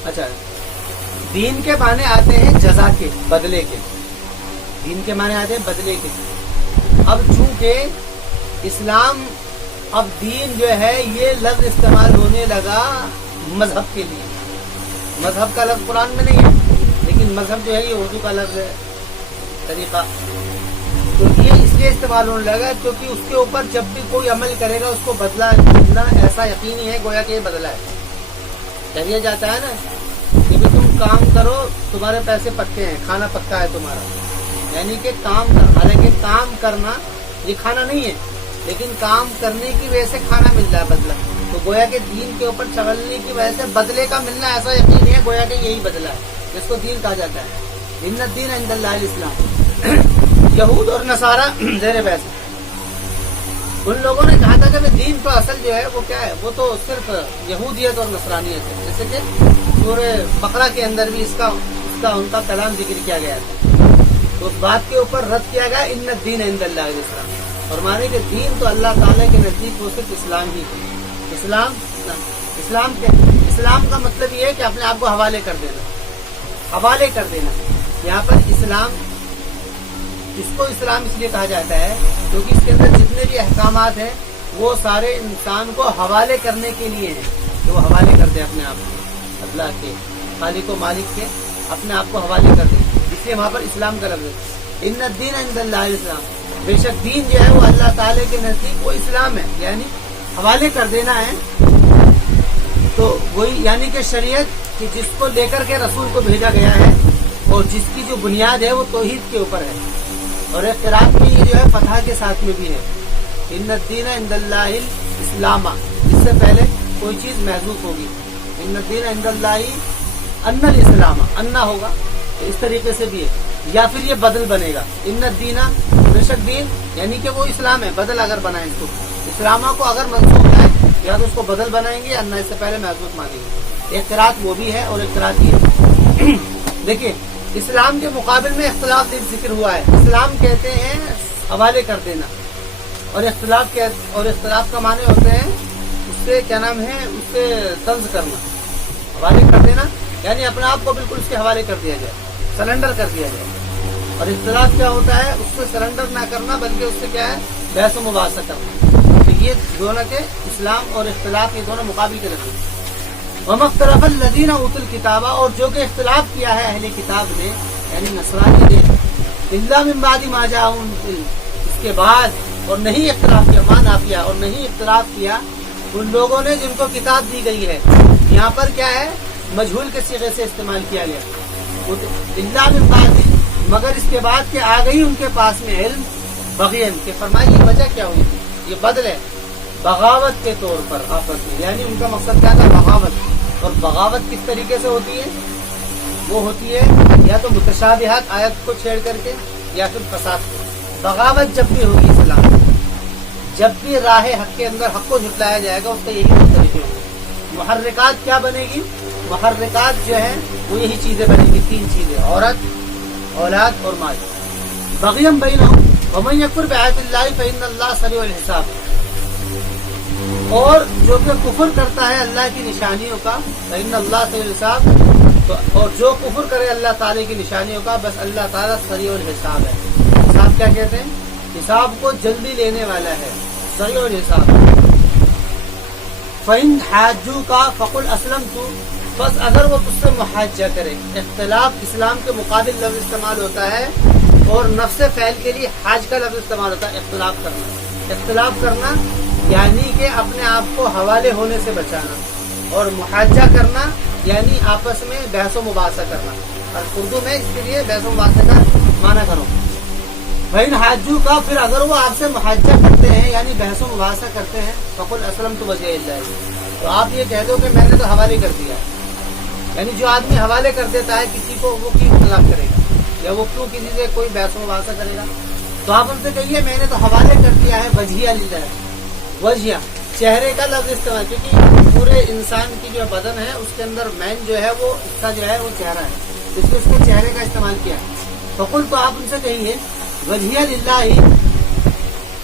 اچھا دین کے معنی آتے ہیں جزا کے، بدلے کے. دین کے معنی آتے ہیں بدلے کے. اب چونکہ اسلام، اب دین جو ہے یہ لفظ استعمال ہونے لگا مذہب کے لیے. مذہب کا لفظ قرآن میں نہیں ہے لیکن مذہب جو ہے یہ اردو کا لفظ ہے، طریقہ. تو یہ اس لیے استعمال ہونے لگا کیونکہ اس کے اوپر جب بھی کوئی عمل کرے گا اس کو بدلہ ملنا ایسا یقینی ہے، گویا کہ یہ بدلہ ہے. کہہ دیا جاتا ہے نا کہ بھی تم کام کرو تمہارے پیسے پکے ہیں، کھانا پکا ہے تمہارا. یعنی کہ حالانکہ کام کرنا یہ کھانا نہیں ہے لیکن کام کرنے کی وجہ سے کھانا مل رہا ہے بدلہ. تو گویا کے دین کے اوپر چلنے کی وجہ سے بدلے کا ملنا ایسا یقین ہے گویا کہ یہی بدلہ ہے جس کو دین کہا جاتا ہے. ان الدین عند اللہ الاسلام. یہود اور نصارہ زیر بحث ان لوگوں نے کہا تھا کہ دین تو اصل جو ہے وہ کیا ہے, وہ تو صرف یہودیت اور نصرانیت ہے, جیسے کہ سورہ بقرہ کے اندر بھی اس کا ان کا کلام ذکر کیا گیا تھا. تو اس بات کے اوپر رد کیا گیا ان الدین عند اللہ الاسلام, اور مانے کہ دین تو اللہ تعالیٰ کے نزدیک وہ صرف اسلام ہی ہے. اسلام کا مطلب یہ ہے کہ اپنے آپ کو حوالے کر دینا. یہاں پر اسلام, اس کو اسلام اس لیے کہا جاتا ہے کیونکہ اس کے اندر جتنے بھی احکامات ہیں وہ سارے انسان کو حوالے کرنے کے لیے ہیں, کہ وہ حوالے کر دے اپنے آپ کو اللہ کے, خالق و مالک کے, اپنے آپ کو حوالے کر دے. اس لیے وہاں پر اسلام کا لفظ ہے. ان الدین عند اللہ الاسلام, بے شک دین جو ہے وہ اللہ تعالیٰ کے نزدیک وہ اسلام ہے, یعنی حوالے کر دینا ہے. تو وہی یعنی کہ شریعت کہ جس کو لے کر کے رسول کو بھیجا گیا ہے اور جس کی جو بنیاد ہے وہ توحید کے اوپر ہے, اور اختلاف میں یہ جو ہے فتح کے ساتھ میں بھی ہے. ان الدین عند اللہ الاسلام, اس سے پہلے کوئی چیز محذوف ہوگی. ان الدین عند اللہ ان الاسلام, انا ہوگا تو اس طریقے سے بھی ہے, یا پھر یہ بدل بنے گا. ان الدین بے شک دین یعنی کہ وہ اسلام ہے, بدل اگر بنائیں اس کو, اسلامہ کو اگر منسوخ لائیں یا تو اس کو بدل بنائیں گے, انا اس سے پہلے محذوف مانیں گے. ایک قرات وہ بھی ہے اور ایک قرات یہ ہے. دیکھیے اسلام کے مقابل میں اختلاف ذکر ہوا ہے. اسلام کہتے ہیں حوالے کر دینا, اور اختلاف کا معنی ہوتے ہیں اس سے کیا نام ہے, اس سے طنز کرنا. حوالے کر دینا یعنی اپنے آپ کو بالکل اس کے حوالے کر دیا جائے, سرنڈر کر دیا جائے. اور اختلاف کیا ہوتا ہے, اس سے سرنڈر نہ کرنا بلکہ اس سے کیا ہے, بحث و مباحثہ کرنا. تو یہ دونوں کے اسلام اور اختلاف یہ دونوں مقابل کے رکھتے ہیں. وَمَا اخْتَلَفَ الَّذِينَ أُوتُوا الْكِتَابَ, اور جو کہ اختلاف کیا ہے اہل کتاب نے یعنی نصرانی نے, إِلَّا مِن بَعْدِ مَا جَاءَهُمُ الْعِلْمُ, اس کے بعد اور نہیں اختلاف کیا, مانا کیا اور نہیں اختلاف کیا ان لوگوں نے جن کو کتاب دی گئی ہے. یہاں پر کیا ہے, مجہول کے صیغے سے استعمال کیا گیا. إِلَّا مِن بَعْدِ, مگر اس کے بعد کہ آ گئی ان کے پاس میں علم, بغین کے فرمائی یہ وجہ کیا ہوئی تھی, یہ بدل ہے بغاوت کے طور پر آپس میں, یعنی ان کا مقصد کیا تھا, بغاوت. اور بغاوت کس طریقے سے ہوتی ہے, وہ ہوتی ہے یا تو متشابہات آیت کو چھیڑ کر کے یا پھر فساد کو. بغاوت جب بھی ہوگی اسلام, جب بھی راہ حق کے اندر حق کو جھٹلایا جائے گا, اس کا یہی طریقے ہوگی. محرکات کیا بنے گی, محرکات جو ہے وہ یہی چیزیں بنے گی, 3 چیزیں, عورت, اولاد اور مال. بغیم بینہم ومن یکفر بآیات اللہ فإن اللہ سریع الحساب, اور جو کہ کفر کرتا ہے اللہ کی نشانیوں کا, فإن اللہ سریع الحساب, اور جو کفر کرے اللہ تعالی کی نشانیوں کا, بس اللہ تعالیٰ سریع الحساب ہے. حساب کیا کہتے ہیں, حساب کو جلدی لینے والا ہے, سریع الحساب. فإن حاجوک فقل اسلمت, بس اگر وہ تجھ سے محاجہ کرے. اختلاف اسلام کے مقابل لفظ استعمال ہوتا ہے, اور نفس فعل کے لیے حاج کا لفظ استعمال ہوتا ہے, اختلاف کرنا. اختلاف کرنا یعنی کہ اپنے آپ کو حوالے ہونے سے بچانا, اور محاجہ کرنا یعنی آپس میں بحث و مباحثہ کرنا. اور اردو میں اس کے لیے بحث و مباحثہ کا معنی کرو. بھائی حاجو کا, پھر اگر وہ آپ سے محاجہ کرتے ہیں یعنی بحث و مباحثہ کرتے ہیں, فقل اسلمت وجہ اللہ, تو آپ یہ کہہ دو کہ میں نے تو حوالے کر دیا. یعنی جو آدمی حوالے کر دیتا ہے کسی کو, وہ کیوں اختلاف کرے گا, یا وہ کیوں کسی سے کوئی بحث و مباحثہ کرے گا. تو آپ ان سے کہیے میں نے تو حوالے کر دیا ہے وجیہ للہ. وجیہ چہرے کا لفظ استعمال, کیونکہ پورے انسان کی جو بدن ہے اس کے اندر مین جو ہے وہ اس کا جو ہے وہ چہرہ ہے, اس لیے اس کے چہرے کا استعمال کیا. فقل, تو آپ ان سے کہیے وجیہ للہ,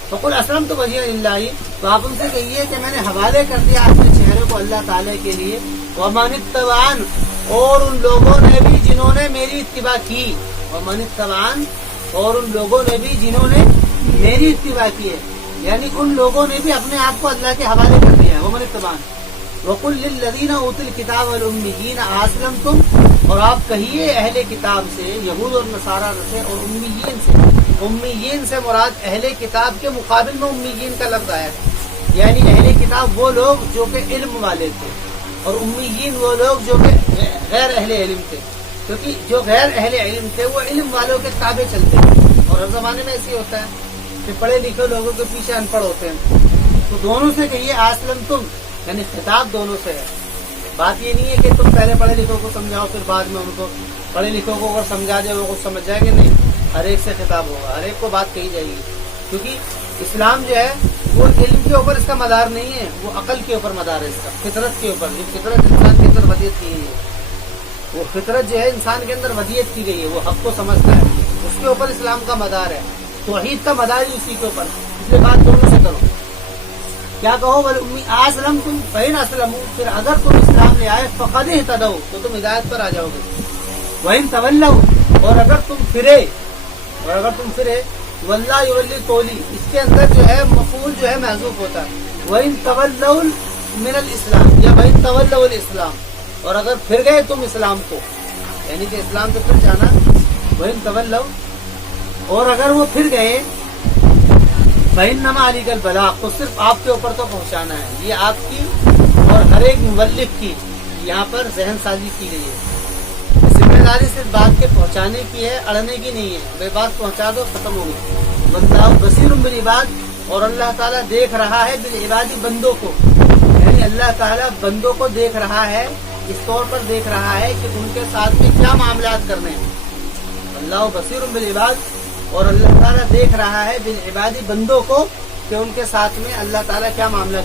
فقل اسلمت وجیہ للہ, تو آپ ان سے کہیے کہ میں نے حوالے کر دیا اپنے چہرے کو اللہ تعالی کے لیے. ومن اتبعن, اور ان لوگوں نے بھی جنہوں نے میری اتباع کی. ومن اتبعن, اور ان لوگوں نے بھی جنہوں نے میری اتباع کی ہے, یعنی ان لوگوں نے بھی اپنے آپ کو اللہ کے حوالے کر دیا ہے. ومن اتبعن وقل للذین اوتوا الکتاب والامیین اسلمتم, اور آپ کہیے اہل کتاب سے, یہود اور نصارہ سے, اور امیین سے. امیین سے مراد اہل کتاب کے مقابل میں امیین کا لفظ آیا ہے, یعنی اہل کتاب وہ لوگ جو کہ علم والے تھے, اور امیین وہ لوگ جو کہ غیر اہل علم تھے. کیونکہ جو غیر اہل علم تھے وہ علم والوں کے تابع چلتے تھے, اور ہر زمانے میں ایسے ہوتا ہے کہ پڑھے لکھے لوگوں کے پیچھے ان پڑھ ہوتے ہیں. تو دونوں سے کہیے اسلمتم, یعنی خطاب دونوں سے ہے. بات یہ نہیں ہے کہ تم پہلے پڑھے لکھوں کو سمجھاؤ پھر بعد میں ان کو پڑھے لکھوں کو اگر سمجھا دے وہ کچھ سمجھ جائیں گے. نہیں, ہر ایک سے خطاب ہوگا, ہر ایک کو بات کہی جائے گی, کیونکہ اسلام جو ہے وہ علم کے اوپر اس کا مدار نہیں ہے, وہ عقل کے اوپر مدار ہے, اس کا فطرت کے اوپر. جو فطرت انسان کے اندر ودیت کی گئی ہے, وہ فطرت جو ہے انسان کے اندر ودیت کی گئی ہے, وہ حق کو سمجھتا ہے, اس کے اوپر اسلام کا مدار ہے. توحید کا مدار ہی اسی کے اوپر. اس لیے بات دونوں سے کرو. کیا کہو اسلم تم فین اسلم, پھر اگر تم اسلام لے آئے فقد اہتدوا, تو تم ہدایت پر آ جاؤ گے. وَإِن تَوَلَّوْا, اور اگر تم پھرے واللہ یولی تولی, اس کے اندر جو ہے مفعول جو ہے محذوف ہوتا ہے. وَإِن تَوَلَّوْا مِنَ الْإِسْلَامِ, یا وَإِن تَوَلَّوْا الْإِسْلَامِ, اور اگر پھر گئے تم اسلام کو, یعنی کہ اسلام سے پھر جانا. وَإِن تَوَلَّوْا, اور اگر وہ پھر گئے فَإِنَّمَا عَلَيْكَ الْبَلَاغُ, تو صرف آپ کے اوپر تو پہنچانا ہے. یہ آپ کی اور ہر ایک مبلغ کی یہاں پر ذہن سازی کی گئی ہے. ذمہ داری صرف بات کے پہنچانے کی ہے, اڑنے کی نہیں ہے. بے بات پہنچا دو, ختم ہو گئی. واللہ بصیر بالعباد, اور اللہ تعالیٰ دیکھ رہا ہے بالعباد, بندوں کو, یعنی اللہ تعالیٰ بندوں کو دیکھ رہا ہے, اس طور پر دیکھ رہا ہے کہ ان کے ساتھ میں کیا معاملات کرنے ہیں. اللہ بصیر بالعباد, اور اللہ تعالیٰ دیکھ رہا ہے بالعباد, بندوں کو, کہ ان کے ساتھ میں اللہ تعالیٰ کیا معاملہ کرے.